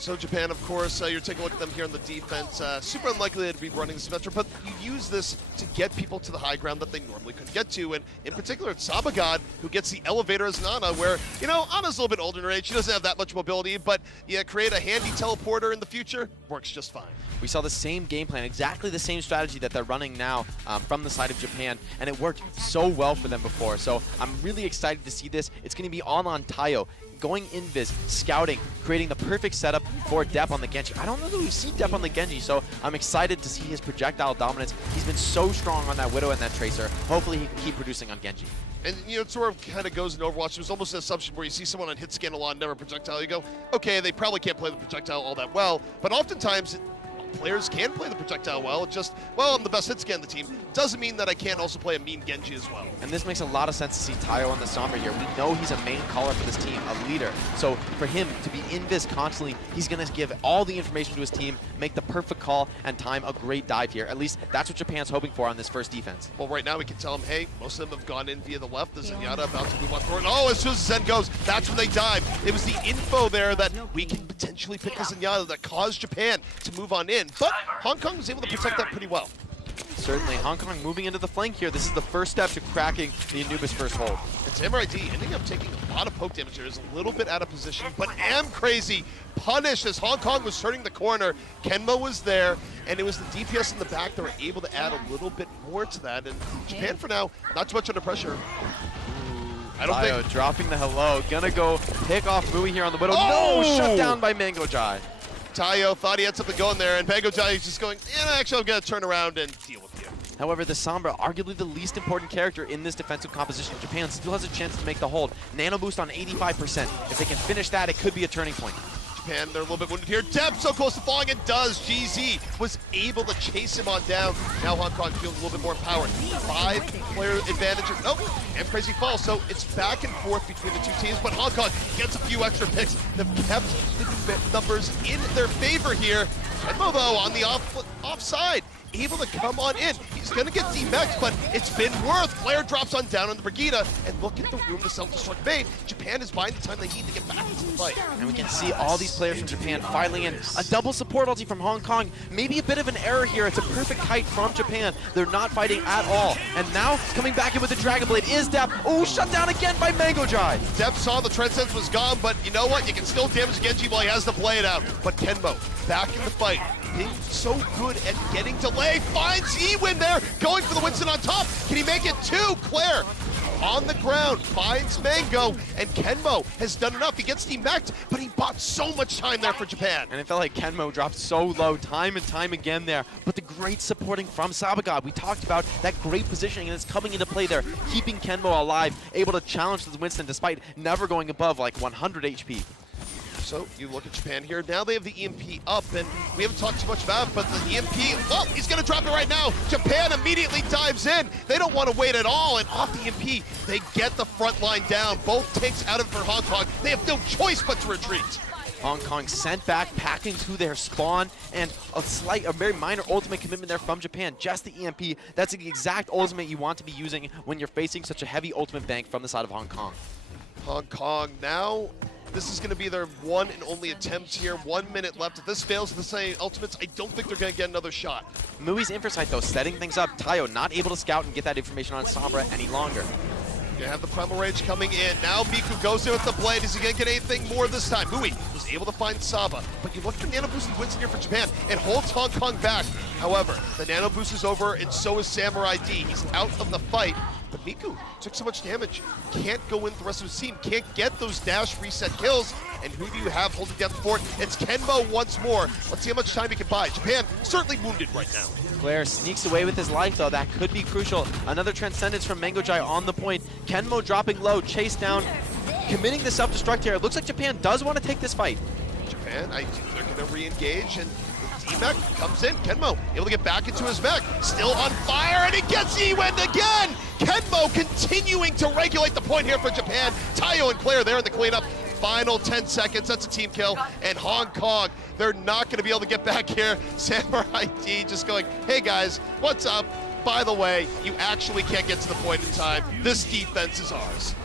So Japan, of course, you're taking a look at them here on the defense. Super unlikely to be running this metro, but you use this to get people to the high ground that they normally couldn't get to. And in particular, it's Sabagod who gets the elevator as Nana, where, you know, Ana's a little bit older in age. She doesn't have that much mobility, but yeah, create a handy teleporter in the future, works just fine. We saw the same game plan, exactly the same strategy that they're running now from the side of Japan, and it worked so well for them before. So I'm really excited to see this. It's going to be all on Tayo, going invis, scouting, creating the perfect setup for Depp on the Genji. I don't know that we've seen Depp on the Genji, so I'm excited to see his projectile dominance. He's been so strong on that Widow and that Tracer. Hopefully he can keep producing on Genji. And, you know, it sort of kind of goes in Overwatch. There's almost an assumption where you see someone on hit scan a lot and never projectile. You go, okay, they probably can't play the projectile all that well, but oftentimes players can play the projectile well. It's just, well, I'm the best hit scan on the team. Doesn't mean that I can't also play a mean Genji as well. And this makes a lot of sense to see Tayo on the Sombra here. We know he's a main caller for this team, a leader. So for him to be invis constantly, he's going to give all the information to his team, make the perfect call, and time a great dive here. At least that's what Japan's hoping for on this first defense. Well, right now we can tell them, hey, most of them have gone in via the left. The Zenyatta about to move on forward. Oh, as soon as Zen goes, that's when they dive. It was the info there that we can potentially pick the Zenyatta that caused Japan to move on in. But Hong Kong was able to protect that pretty well. Certainly, Hong Kong moving into the flank here. This is the first step to cracking the Anubis first hold. And Samurai-D ending up taking a lot of poke damage here. Is a little bit out of position, but Crazy punished as Hong Kong was turning the corner. Kenmo was there, and it was the DPS in the back that were able to add a little bit more to that. And Japan, for now, not too much under pressure. I don't think... dropping the hello. Gonna go pick off Mui here on the Widow. Oh! No! Shut down by Mango Jai. Tayo thought he had something going there, and Bango Jai is just going, yeah, actually, I'm going to turn around and deal with you. However, the Sombra, arguably the least important character in this defensive composition. Japan still has a chance to make the hold. Nano boost on 85%. If they can finish that, it could be a turning point. Japan, they're a little bit wounded here. Deb so close to falling and does. GZ was able to chase him on down. Now Hong Kong feels a little bit more empowered. 5-player advantage. Nope, and Crazy falls. So it's back and forth between the two teams, but Hong Kong gets a few extra picks. They've kept the numbers in their favor here. And Movo on the offside, able to come on in. He's going to get demexed, but it's been worth. Flare drops on down on the Brigitte, and look at the room the self-destruct made. Japan is buying the time they need to get back into the fight. And we can see all these players from Japan filing in. A double support ulti from Hong Kong. Maybe a bit of an error here. It's a perfect kite from Japan. They're not fighting at all. And now, coming back in with the Dragon Blade is Dep. Oh, shut down again by Mango Jai. Dep saw the Transcendence was gone, but you know what? You can still damage Genji while he has the blade out. But Kenmo, back in the fight, being so good at getting delay, finds E-Win there, going for the Winston on top. Can he make it two? Claire on the ground, finds Mango, and Kenmo has done enough. He gets demeched, but he bought so much time there for Japan. And it felt like Kenmo dropped so low time and time again there. But the great supporting from Sabagod. We talked about that great positioning, and it's coming into play there, keeping Kenmo alive, able to challenge the Winston despite never going above like 100 HP. So you look at Japan here. Now they have the EMP up, and we haven't talked too much about it, but the EMP, well, he's going to drop it right now. Japan immediately dives in. They don't want to wait at all, and off the EMP, they get the front line down. Both tanks out of it for Hong Kong. They have no choice but to retreat. Hong Kong sent back, packing to their spawn, and a very minor ultimate commitment there from Japan. Just the EMP. That's the exact ultimate you want to be using when you're facing such a heavy ultimate bank from the side of Hong Kong. Hong Kong now, this is going to be their one and only attempt here. 1 minute left. If this fails with the same ultimates, I don't think they're going to get another shot. Mui's Inversight, though, setting things up. Tayo not able to scout and get that information on Sombra any longer. You have the Primal Rage coming in. Now Miku goes in with the blade. Is he going to get anything more this time? Mui was able to find Saba, but you look for Nano Boost, he wins in here for Japan and holds Hong Kong back. However, the Nano Boost is over, and so is Samurai D. He's out of the fight. But Miku took so much damage, can't go in with the rest of his team, can't get those dash reset kills. And who do you have holding down the fort? It's Kenmo once more. Let's see how much time he can buy. Japan certainly wounded right now. Claire sneaks away with his life, though. That could be crucial. Another Transcendence from Mango Jai on the point. Kenmo dropping low, chase down, committing the self-destruct here. It looks like Japan does want to take this fight. Japan, they're going to re-engage, and D-Mech comes in. Kenmo able to get back into his mech. Still on fire, and he gets E-Win again! Kenmo continuing to regulate the point here for Japan. Tayo and Claire there in the cleanup. Final 10 seconds, that's a team kill. And Hong Kong, they're not going to be able to get back here. Samurai D just going, hey guys, what's up? By the way, you actually can't get to the point in time. This defense is ours.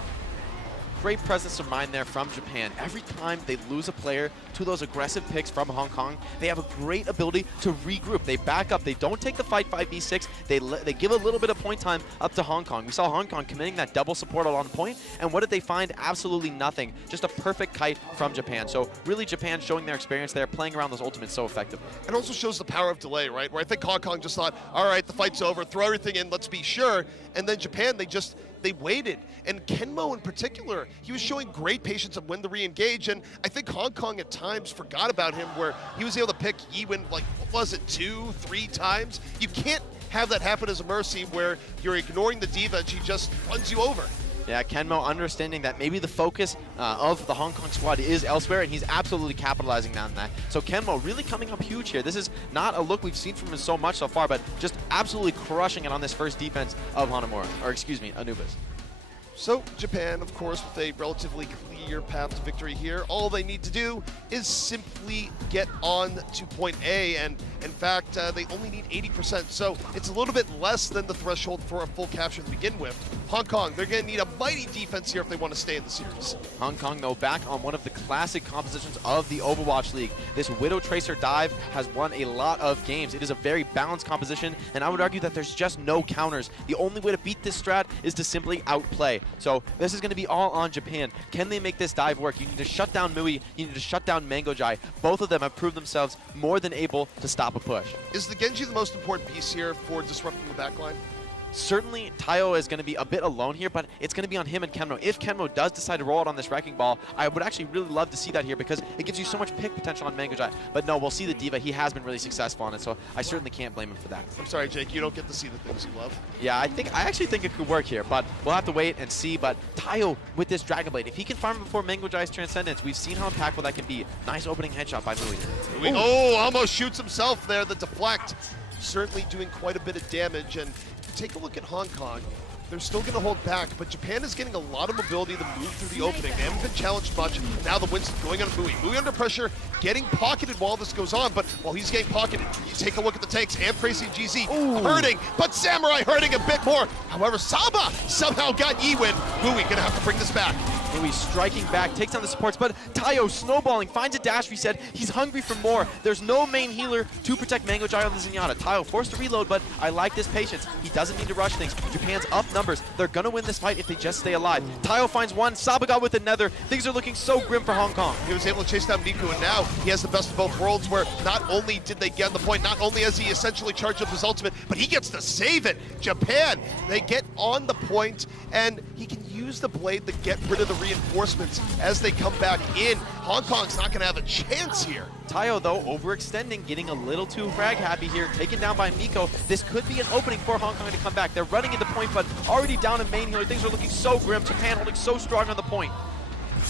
Great presence of mind there from Japan. Every time they lose a player to those aggressive picks from Hong Kong, they have a great ability to regroup. They back up. They don't take the fight 5v6. They give a little bit of point time up to Hong Kong. We saw Hong Kong committing that double support on point, and what did they find? Absolutely nothing. Just a perfect kite from Japan. So really Japan showing their experience there, playing around those ultimates so effectively. It also shows the power of delay, right? Where I think Hong Kong just thought, all right, the fight's over, throw everything in, let's be sure. And then Japan, they waited. And Kenmo in particular, he was showing great patience of when to re-engage, and I think Hong Kong at times forgot about him, where he was able to pick E-Win, like, what was it, 2-3 times? You can't have that happen as a Mercy where you're ignoring the diva and she just runs you over. Yeah, Kenmo understanding that maybe the focus of the Hong Kong squad is elsewhere, and he's absolutely capitalizing on that. So Kenmo really coming up huge here. This is not a look we've seen from him so much so far, but just absolutely crushing it on this first defense of Hanamura, or excuse me, Anubis. So Japan, of course, with a relatively clear path to victory here. All they need to do is simply get on to point A, and in fact, they only need 80%, so it's a little bit less than the threshold for a full capture to begin with. Hong Kong, they're going to need a mighty defense here if they want to stay in the series. Hong Kong, though, back on one of the classic compositions of the Overwatch League. This Widow Tracer dive has won a lot of games. It is a very balanced composition, and I would argue that there's just no counters. The only way to beat this strat is to simply outplay. So this is going to be all on Japan. Can they make this dive work? You need to shut down Mui, you need to shut down Mango Jai. Both of them have proved themselves more than able to stop a push. Is the Genji the most important piece here for disrupting the backline? certainly Tayo is going to be a bit alone here, but it's going to be on him and Kenmo. If Kenmo does decide to roll out on this Wrecking Ball, I would actually really love to see that here because it gives you so much pick potential on Mango Jai. But no, we'll see the D.Va. He has been really successful on it, so I certainly can't blame him for that. I'm sorry, Jake, you don't get to see the things you love. Yeah, I actually think it could work here, but we'll have to wait and see. But Tayo with this Dragon Blade, if he can farm before Mango Jai's Transcendence, we've seen how impactful that can be. Nice opening headshot by Mui. Oh, almost shoots himself there. The deflect certainly doing quite a bit of damage. And take a look at Hong Kong. They're still going to hold back, but Japan is getting a lot of mobility to move through the opening. They haven't been challenged much. Now the Winston going on Mui. Mui under pressure, getting pocketed while this goes on, but while he's getting pocketed, you take a look at the tanks. Crazy GZ hurting, but Samurai hurting a bit more. However, Saba somehow got Ewin. Mui going to have to bring this back. Mui striking back, takes down the supports, but Tayo snowballing, finds a dash reset. He's hungry for more. There's no main healer to protect Mango Jai on the Zenyatta. Tayo forced to reload, but I like this patience. He doesn't need to rush things. Japan's up numbers. They're gonna win this fight if they just stay alive. Tayo finds one, Saba got with another. Things are looking so grim for Hong Kong. He was able to chase down Miku, and now he has the best of both worlds where not only did they get on the point, not only has he essentially charged up his ultimate, but he gets to save it. Japan, they get on the point, and he can use the blade to get rid of the reinforcements as they come back in. Hong Kong's not gonna have a chance here. Tayo, though, overextending, getting a little too frag happy here, taken down by Miko. This could be an opening for Hong Kong to come back. They're running into point, but already down in main healer. Things are looking so grim. Japan holding so strong on the point.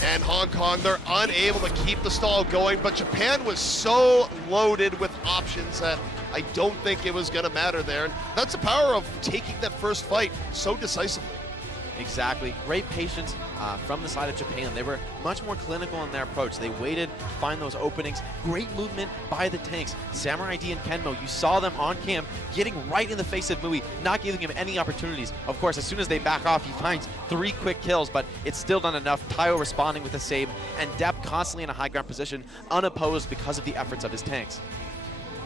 And Hong Kong, they're unable to keep the stall going, but Japan was so loaded with options that I don't think it was gonna matter there. And that's the power of taking that first fight so decisively. Exactly. Great patience from the side of Japan. They were much more clinical in their approach. They waited to find those openings. Great movement by the tanks. Samurai D and Kenmo, you saw them on cam getting right in the face of Mui, not giving him any opportunities. Of course, as soon as they back off, he finds 3 quick kills, but it's still not enough. Tayo responding with a save, and Depp constantly in a high ground position, unopposed because of the efforts of his tanks.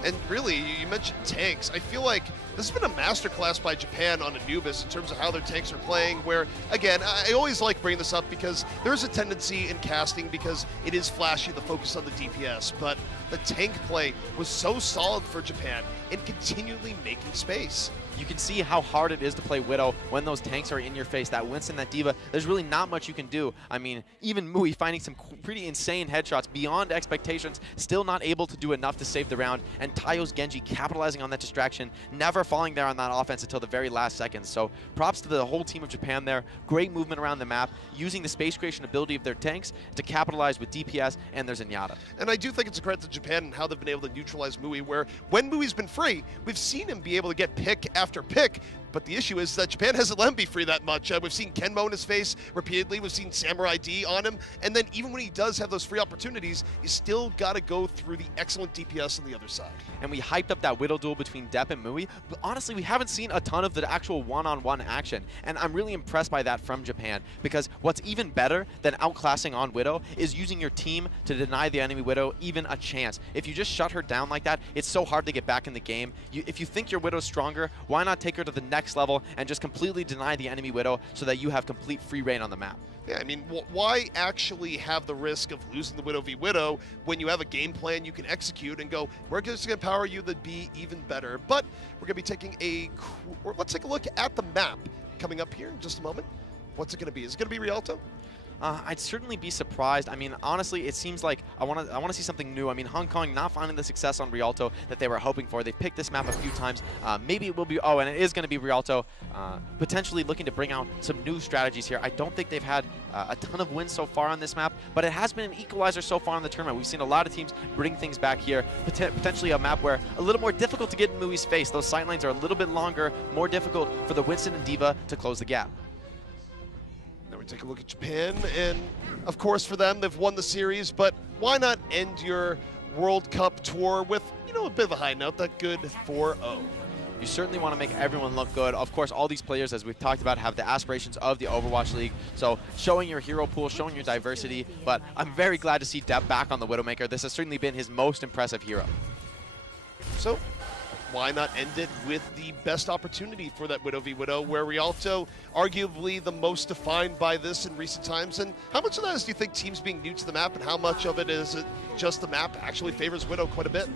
And really, you mentioned tanks. I feel like this has been a masterclass by Japan on Anubis in terms of how their tanks are playing, where, again, I always like bringing this up because there's a tendency in casting because it is flashy, the focus on the DPS, but the tank play was so solid for Japan and continually making space. You can see how hard it is to play Widow when those tanks are in your face. That Winston, that D.Va, there's really not much you can do. I mean, even Mui finding some pretty insane headshots beyond expectations, still not able to do enough to save the round, and Tayo's Genji capitalizing on that distraction, never falling there on that offense until the very last seconds. So props to the whole team of Japan there. Great movement around the map, using the space creation ability of their tanks to capitalize with DPS and their Zenyatta. And I do think it's a credit to Japan and how they've been able to neutralize Mui, where when Mui's been free, we've seen him be able to get pick after pick, but the issue is that Japan hasn't let him be free that much. We've seen Kenmo in his face repeatedly. We've seen Samurai D on him. And then even when he does have those free opportunities, you still got to go through the excellent DPS on the other side. And we hyped up that Widow duel between Depp and Mui, but honestly, we haven't seen a ton of the actual one-on-one action. And I'm really impressed by that from Japan, because what's even better than outclassing on Widow is using your team to deny the enemy Widow even a chance. If you just shut her down like that, it's so hard to get back in the game. If you think your Widow's stronger, why not take her to the next level and just completely deny the enemy Widow so that you have complete free reign on the map? Yeah, I mean, why actually have the risk of losing the Widow v Widow when you have a game plan you can execute and go, we're just going to empower you to be even better. But we're going to be taking let's take a look at the map coming up here in just a moment. What's it going to be? Is it going to be Rialto? I'd certainly be surprised. I mean, honestly, it seems like I want to see something new. I mean, Hong Kong not finding the success on Rialto that they were hoping for. They've picked this map a few times. Maybe it will be, and it is going to be Rialto, potentially looking to bring out some new strategies here. I don't think they've had a ton of wins so far on this map, but it has been an equalizer so far in the tournament. We've seen a lot of teams bring things back here, potentially a map where a little more difficult to get in Mui's face. Those sight lines are a little bit longer, more difficult for the Winston and D.Va to close the gap. Now we take a look at Japan, and of course for them, they've won the series, but why not end your World Cup tour with, a bit of a high note, that good 4-0. You certainly want to make everyone look good. Of course, all these players, as we've talked about, have the aspirations of the Overwatch League. So showing your hero pool, showing your diversity. But I'm very glad to see Depp back on the Widowmaker. This has certainly been his most impressive hero. So why not end it with the best opportunity for that Widow v Widow, where Rialto arguably the most defined by this in recent times? And how much of that is, do you think, teams being new to the map, and how much of it is it just the map actually favors Widow quite a bit?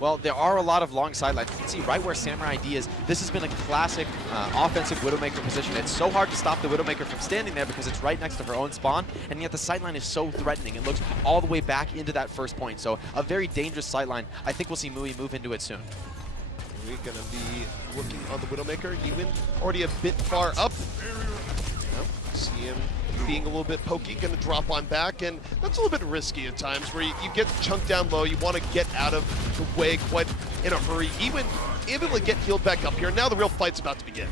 Well, there are a lot of long sidelines. You can see right where Samurai ID is. This has been a classic offensive Widowmaker position. It's so hard to stop the Widowmaker from standing there because it's right next to her own spawn, and yet the sideline is so threatening. It looks all the way back into that first point. So a very dangerous sideline. I think we'll see Mui move into it soon. We're going to be looking on the Widowmaker. Ewin already a bit far up. See him being a little bit pokey, going to drop on back, and that's a little bit risky at times where you get chunked down low, you want to get out of the way quite in a hurry. Ewin able to get healed back up here. Now the real fight's about to begin.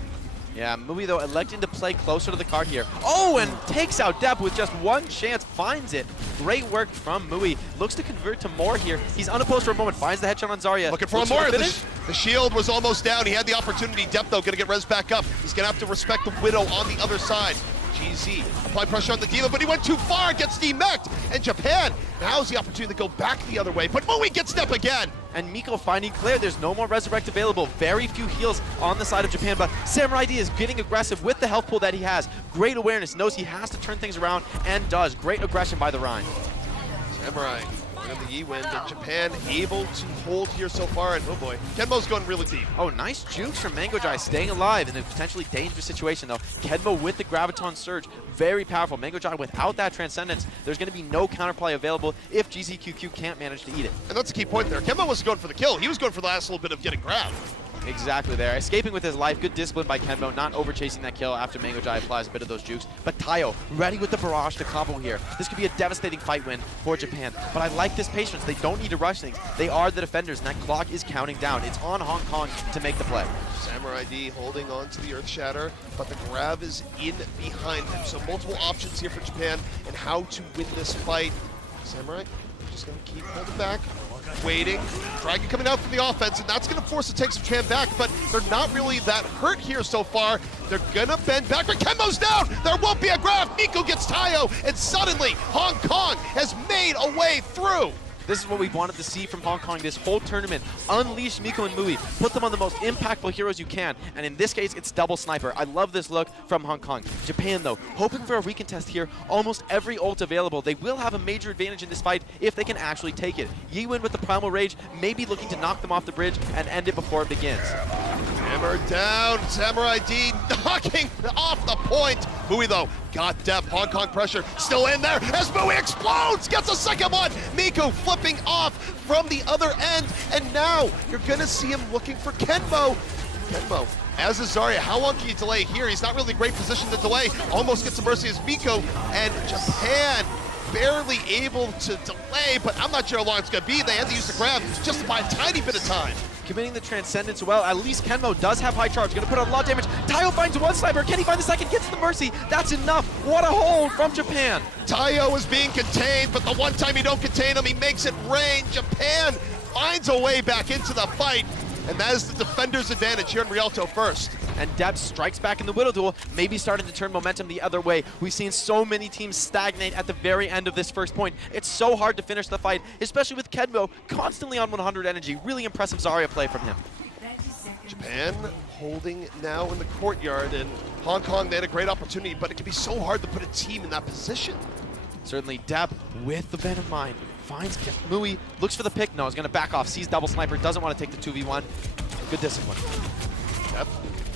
Yeah, Mui, though, electing to play closer to the card here. Oh, and takes out Dep with just one chance, finds it. Great work from Mui. Looks to convert to more here. He's unopposed for a moment, finds the headshot on Zarya. Looking for more. The shield was almost down. He had the opportunity. Dep, though, going to get res back up. He's going to have to respect the Widow on the other side. GZ apply pressure on the Diva, but he went too far, gets demeched. And Japan now's the opportunity to go back the other way, but Mui gets Dep again. And Miko finding Claire. There's no more Resurrect available. Very few heals on the side of Japan, but Samurai D is getting aggressive with the health pool that he has. Great awareness, knows he has to turn things around, and does. Great aggression by the Rhine. Samurai and the E-Wind, and Japan able to hold here so far, and oh boy, Kenmo's going really deep. Oh, nice jukes from Mango Jai, staying alive in a potentially dangerous situation though. Kenmo with the Graviton Surge, very powerful. Mango Jai without that Transcendence, there's going to be no counterplay available if GZQQ can't manage to eat it. And that's a key point there. Kenmo wasn't going for the kill, he was going for the last little bit of getting grabbed. Exactly there. Escaping with his life. Good discipline by Kenmo, not over-chasing that kill after Mango Jai applies a bit of those jukes. But Tayo, ready with the barrage to combo here. This could be a devastating fight win for Japan. But I like this patience. They don't need to rush things. They are the defenders, and that clock is counting down. It's on Hong Kong to make the play. Samurai D holding on to the Earth Shatter, but the grab is in behind him. So multiple options here for Japan and how to win this fight. Samurai just going to keep holding back. Waiting, Dragon coming out from the offense, and that's going to force the takes of Japan back, but they're not really that hurt here so far. They're going to bend back, but Kenmo's down! There won't be a grab! Miko gets Tayo, and suddenly Hong Kong has made a way through! This is what we wanted to see from Hong Kong this whole tournament. Unleash Miko and Mui. Put them on the most impactful heroes you can. And in this case, it's double sniper. I love this look from Hong Kong. Japan, though, hoping for a recontest here. Almost every ult available. They will have a major advantage in this fight if they can actually take it. Yi-Win with the Primal Rage, maybe looking to knock them off the bridge and end it before it begins. Hammer down. Samurai D knocking off the point. Mui, though, got Dep. Hong Kong pressure still in there as Mui explodes. Gets a second one. Miko flipping off from the other end. And now you're going to see him looking for Kenmo. Kenmo, as is Zarya, how long can you delay here? He's not really in a great position to delay. Almost gets the mercy as Miko. And Japan barely able to delay, but I'm not sure how long it's going to be. They had to use the grab just to buy a tiny bit of time. Committing the Transcendence well. At least Kenmo does have high charge. Going to put a lot of damage. Tayo finds one sniper. Can he find the second? Gets the mercy. That's enough. What a hold from Japan. Tayo is being contained, but the one time you don't contain him, he makes it rain. Japan finds a way back into the fight, and that is the defender's advantage here in Rialto first. And Deb strikes back in the Widow duel, maybe starting to turn momentum the other way. We've seen so many teams stagnate at the very end of this first point. It's so hard to finish the fight, especially with Kenmo constantly on 100 energy. Really impressive Zarya play from him. Japan holding now in the courtyard, and Hong Kong, they had a great opportunity, but it can be so hard to put a team in that position. Certainly Deb with the Venom Mine. Finds Mui, looks for the pick. No, he's going to back off. Sees double sniper, doesn't want to take the 2v1. Good discipline. Dep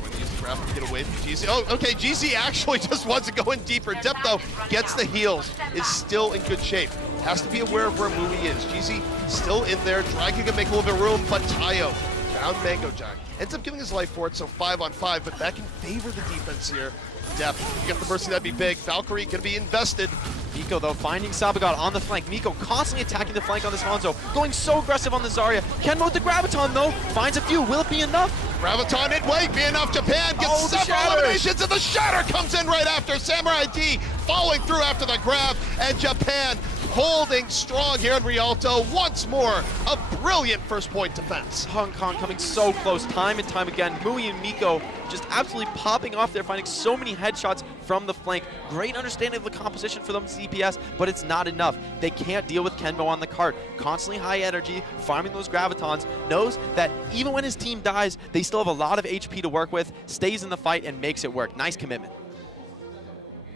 going to use the grab to get away from GZ. Oh, okay, GZ actually just wants to go in deeper. Dep, though, gets the heals, is still in good shape. Has to be aware of where Mui is. GZ still in there. Dragon can make a little bit of room, but Tayo found Mango Jai. Ends up giving his life for it, so 5-on-5, but that can favor the defense here. Dep, you get the mercy, that'd be big. Valkyrie gonna be invested. Miko, though, finding Sabagat on the flank. Miko constantly attacking the flank on this Hanzo, going so aggressive on the Zarya. Kenmo with the Graviton, though, finds a few. Will it be enough? Graviton, it won't be enough. Japan gets several eliminations, and the Shatter comes in right after. Samurai D following through after the grab, and Japan holding strong here in Rialto. Once more, a brilliant first point defense. Hong Kong coming so close time and time again. Mui and Miko just absolutely popping off there, finding so many headshots from the flank. Great understanding of the composition for them CPS, but it's not enough. They can't deal with Kenmo on the cart. Constantly high energy, farming those Gravitons, knows that even when his team dies, they still have a lot of HP to work with, stays in the fight and makes it work. Nice commitment.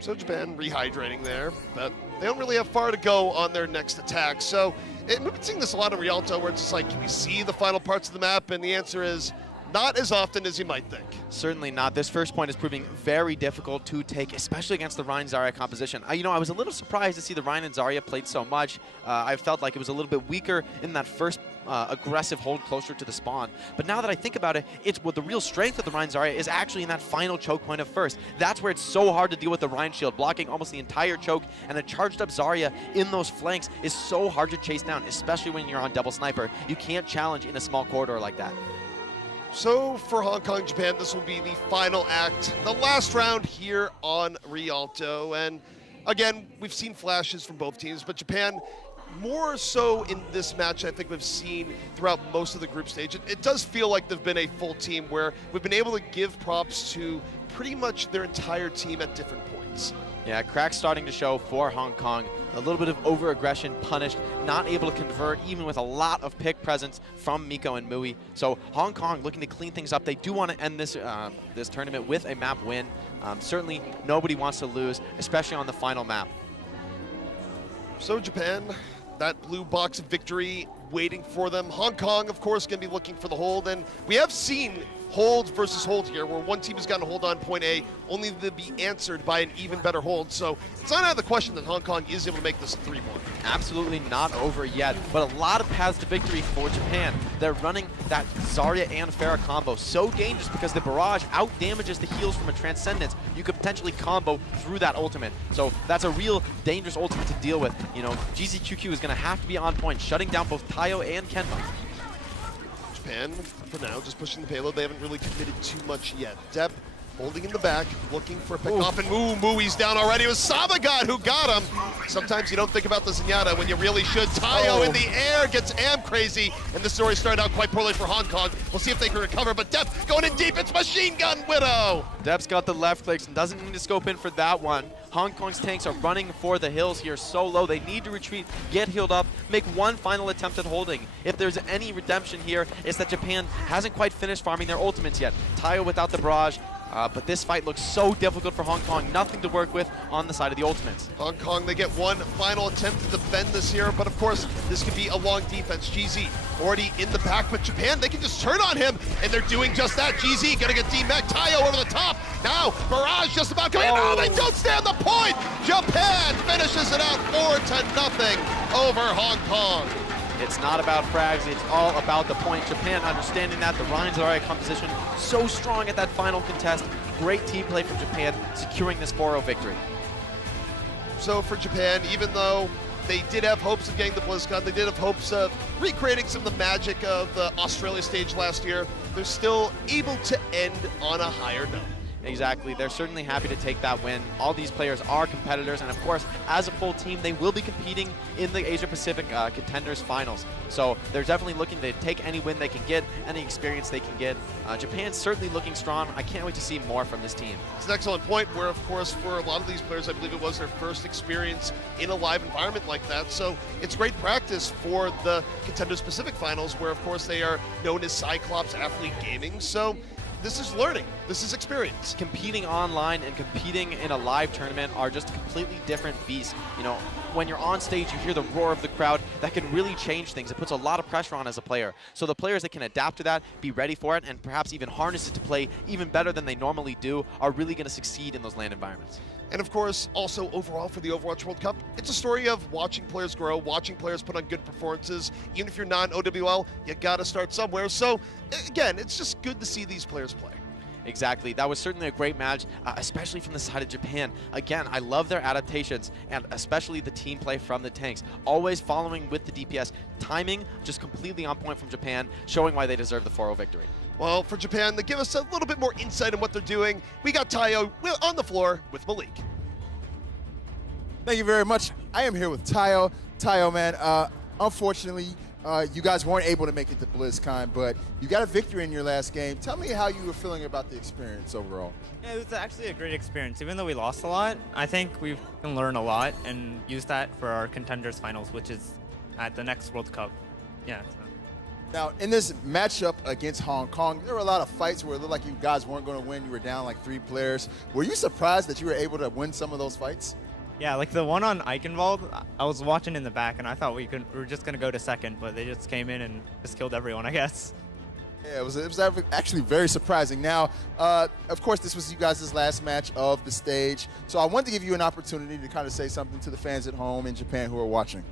So Japan rehydrating there, but they don't really have far to go on their next attack. So we've been seeing this a lot in Rialto, where it's just like, can you see the final parts of the map? And the answer is not as often as you might think. Certainly not. This first point is proving very difficult to take, especially against the Rein Zarya composition. I was a little surprised to see the Rein and Zarya played so much. I felt like it was a little bit weaker in that first aggressive hold closer to the spawn. But now that I think about it, it's what the real strength of the Rein Zarya is actually in that final choke point of first. That's where it's so hard to deal with the Rein shield, blocking almost the entire choke, and a charged up Zarya in those flanks is so hard to chase down, especially when you're on double sniper. You can't challenge in a small corridor like that. So for Hong Kong, Japan, this will be the final act, the last round here on Rialto. And again, we've seen flashes from both teams, but Japan, more so in this match, I think we've seen throughout most of the group stage. It does feel like they've been a full team where we've been able to give props to pretty much their entire team at different points. Yeah, cracks starting to show for Hong Kong. A little bit of over-aggression punished, not able to convert even with a lot of pick presence from Miko and Mui. So Hong Kong looking to clean things up. They do want to end this this tournament with a map win. Certainly nobody wants to lose, especially on the final map. So Japan, that blue box of victory waiting for them. Hong Kong, of course, going to be looking for the hold. And we have seen hold versus hold here, where one team has gotten a hold on point A, only to be answered by an even better hold. So it's not out of the question that Hong Kong is able to make this 3-1. Absolutely not over yet, but a lot of paths to victory for Japan. They're running that Zarya and Pharah combo. So dangerous because the barrage out damages the heals from a Transcendence. You could potentially combo through that ultimate. So that's a real dangerous ultimate to deal with. GZQQ is going to have to be on point, shutting down both Tayo and Kenma. Japan, for now, just pushing the payload. They haven't really committed too much yet. Depp holding in the back, looking for a pick off, and Mui's down already. It was Sabagat who got him. Sometimes you don't think about the Zenyatta when you really should. Tayo in the air gets crazy, and this story started out quite poorly for Hong Kong. We'll see if they can recover, but Depp going in deep. It's Machine Gun Widow. Depp's got the left clicks and doesn't need to scope in for that one. Hong Kong's tanks are running for the hills here so low. They need to retreat, get healed up, make one final attempt at holding. If there's any redemption here, it's that Japan hasn't quite finished farming their ultimates yet. Tayo without the barrage, but this fight looks so difficult for Hong Kong. Nothing to work with on the side of the ultimates. Hong Kong, they get one final attempt to defend this here, but of course, this could be a long defense. GZ already in the back, but Japan, they can just turn on him, and they're doing just that. GZ gonna get D-Mech, Tayo over the top. Now, barrage just about coming. Oh, they don't stand the point! Japan finishes it out 4-0 over Hong Kong. It's not about frags, it's all about the point. Japan understanding that, the Rein Zarya composition so strong at that final contest. Great team play from Japan, securing this 4-0 victory. So for Japan, even though they did have hopes of getting the BlizzCon, they did have hopes of recreating some of the magic of the Australia stage last year, they're still able to end on a higher note. Exactly. They're certainly happy to take that win. All these players are competitors, and of course, as a full team, they will be competing in the Asia-Pacific Contenders Finals. So they're definitely looking to take any win they can get, any experience they can get. Japan's certainly looking strong. I can't wait to see more from this team. It's an excellent point where, of course, for a lot of these players, I believe it was their first experience in a live environment like that. So it's great practice for the Contenders Pacific Finals, where, of course, they are known as Cyclops Athlete Gaming. So this is learning. This is experience. Competing online and competing in a live tournament are just completely different beasts. When you're on stage, you hear the roar of the crowd. That can really change things. It puts a lot of pressure on as a player. So the players that can adapt to that, be ready for it, and perhaps even harness it to play even better than they normally do are really going to succeed in those LAN environments. And of course, also overall for the Overwatch World Cup, it's a story of watching players grow, watching players put on good performances. Even if you're not an OWL, you gotta start somewhere. So again, it's just good to see these players play. Exactly. That was certainly a great match, especially from the side of Japan. Again, I love their adaptations, and especially the team play from the tanks. Always following with the DPS. Timing, just completely on point from Japan, showing why they deserve the 4-0 victory. Well, for Japan, they give us a little bit more insight on what they're doing. We got Tayo on the floor with Malik. Thank you very much. I am here with Tayo. Tayo, man, unfortunately, you guys weren't able to make it to BlizzCon, but you got a victory in your last game. Tell me how you were feeling about the experience overall. Yeah, it was actually a great experience. Even though we lost a lot, I think we can learn a lot and use that for our Contenders Finals, which is at the next World Cup. Yeah. So. Now, in this matchup against Hong Kong, there were a lot of fights where it looked like you guys weren't going to win. You were down like 3 players. Were you surprised that you were able to win some of those fights? Yeah, like the one on Eichenwald, I was watching in the back, and I thought we were just gonna go to second, but they just came in and just killed everyone, I guess. Yeah, it was actually very surprising. Now, of course, this was you guys' last match of the stage, so I wanted to give you an opportunity to kind of say something to the fans at home in Japan who are watching.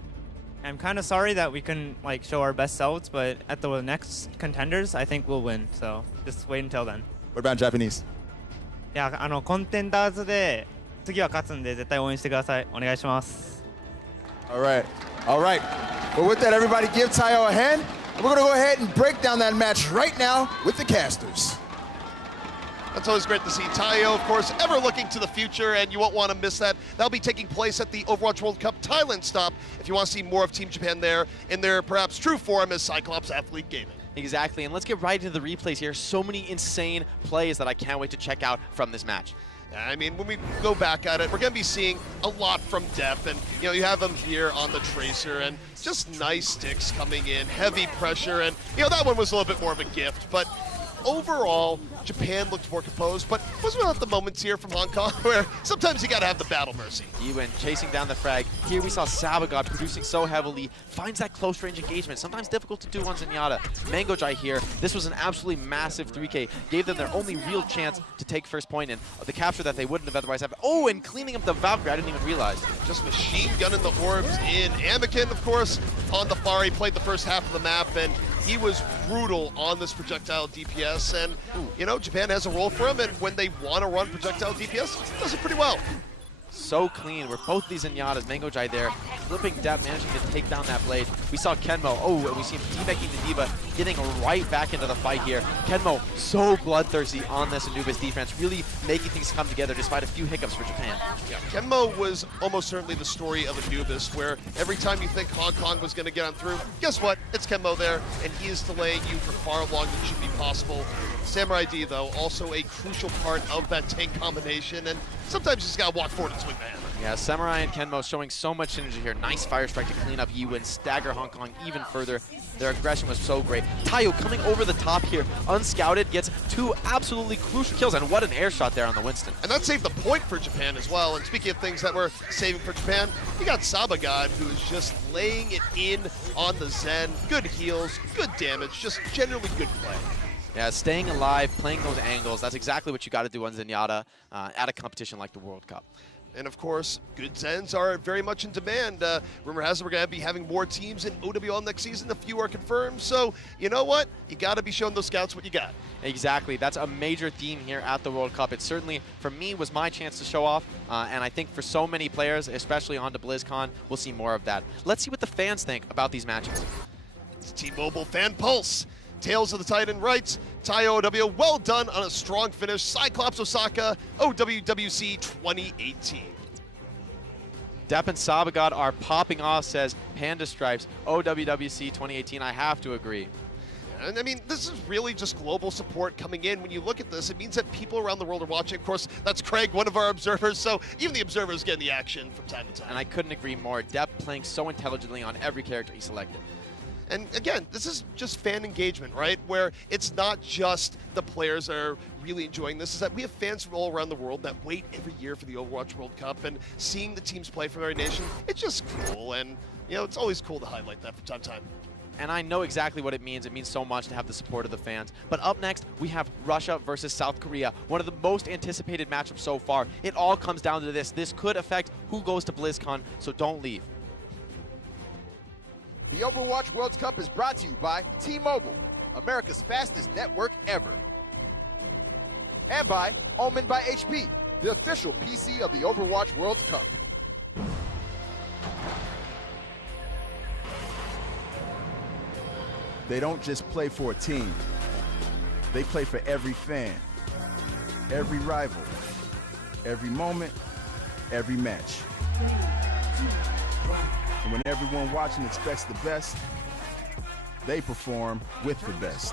I'm kind of sorry that we couldn't like show our best selves, but at the next contenders, I think we'll win. So just wait until then. What about Japanese? いや、コンテンダーズで次は勝つんで絶対応援してください。お願いします。All right. All right. Well, with that, everybody give Tayo a hand. We're going to go ahead and break down that match right now with the casters. That's always great to see. Tayo, of course, ever looking to the future, and you won't want to miss that. That'll be taking place at the Overwatch World Cup Thailand stop if you want to see more of Team Japan there in their perhaps true form as Cyclops Athlete Gaming. Exactly, and let's get right into the replays here. So many insane plays that I can't wait to check out from this match. I mean, when we go back at it, we're going to be seeing a lot from Depp, and you have him here on the Tracer, and just nice sticks coming in, heavy pressure, and that one was a little bit more of a gift, but overall, Japan looked more composed, but wasn't without the moments here from Hong Kong where sometimes you got to have the battle mercy. Ewan chasing down the frag. Here we saw Sabagod producing so heavily, finds that close range engagement, sometimes difficult to do on Zenyatta. Mango Jai here, this was an absolutely massive 3K, gave them their only real chance to take first point in the capture that they wouldn't have otherwise have. Oh, and cleaning up the Valkyrie, I didn't even realize. Just machine gunning the orbs in. Anakin, of course, on the far, he played the first half of the map, and he was brutal on this projectile DPS, and Japan has a role for him, and when they want to run projectile DPS, it does it pretty well. So clean, where both these Zenyatas, Mango Jai there, flipping Depp, managing to take down that blade. We saw Kenmo, and we see him teabagging the Diva, getting right back into the fight here. Kenmo, so bloodthirsty on this Anubis defense, really making things come together despite a few hiccups for Japan. Yeah, Kenmo was almost certainly the story of Anubis, where every time you think Hong Kong was going to get on through, guess what? It's Kenmo there, and he is delaying you for far longer than should be possible. Samurai D, though, also a crucial part of that tank combination, and sometimes you just got to walk forward and swing the hammer. Yeah, Samurai and Kenmo showing so much synergy here. Nice fire strike to clean up Yiwen, stagger Hong Kong even further. Their aggression was so great. Tayo coming over the top here, unscouted, gets 2 absolutely crucial kills, and what an air shot there on the Winston. And that saved the point for Japan as well. And speaking of things that were saving for Japan, you got Sabagod, who is just laying it in on the Zen. Good heals, good damage, just generally good play. Yeah, staying alive, playing those angles, that's exactly what you got to do on Zenyatta at a competition like the World Cup. And of course, good Zens are very much in demand. Rumor has it we're going to be having more teams in OWL next season. A few are confirmed. So, you know what? You got to be showing those scouts what you got. Exactly. That's a major theme here at the World Cup. It certainly, for me, was my chance to show off. And I think for so many players, especially on to BlizzCon, we'll see more of that. Let's see what the fans think about these matches. It's T-Mobile Fan Pulse. Tales of the Titan writes, Tayo OW, well done on a strong finish. Cyclops Osaka, OWWC 2018. Depp and Sabagod are popping off, says Panda Stripes, OWWC 2018. I have to agree. And I mean, this is really just global support coming in. When you look at this, it means that people around the world are watching. Of course, that's Craig, one of our observers, so even the observers getting the action from time to time. And I couldn't agree more. Depp playing so intelligently on every character he selected. And again, this is just fan engagement, right? Where it's not just the players that are really enjoying this, is that we have fans from all around the world that wait every year for the Overwatch World Cup, and seeing the teams play from every nation, it's just cool. And, it's always cool to highlight that from time to time. And I know exactly what it means. It means so much to have the support of the fans. But up next, we have Russia versus South Korea, one of the most anticipated matchups so far. It all comes down to this. This could affect who goes to BlizzCon, so don't leave. The Overwatch World Cup is brought to you by T-Mobile, America's fastest network ever. And by Omen by HP, the official PC of the Overwatch World Cup. They don't just play for a team. They play for every fan, every rival, every moment, every match. And when everyone watching expects the best, they perform with the best.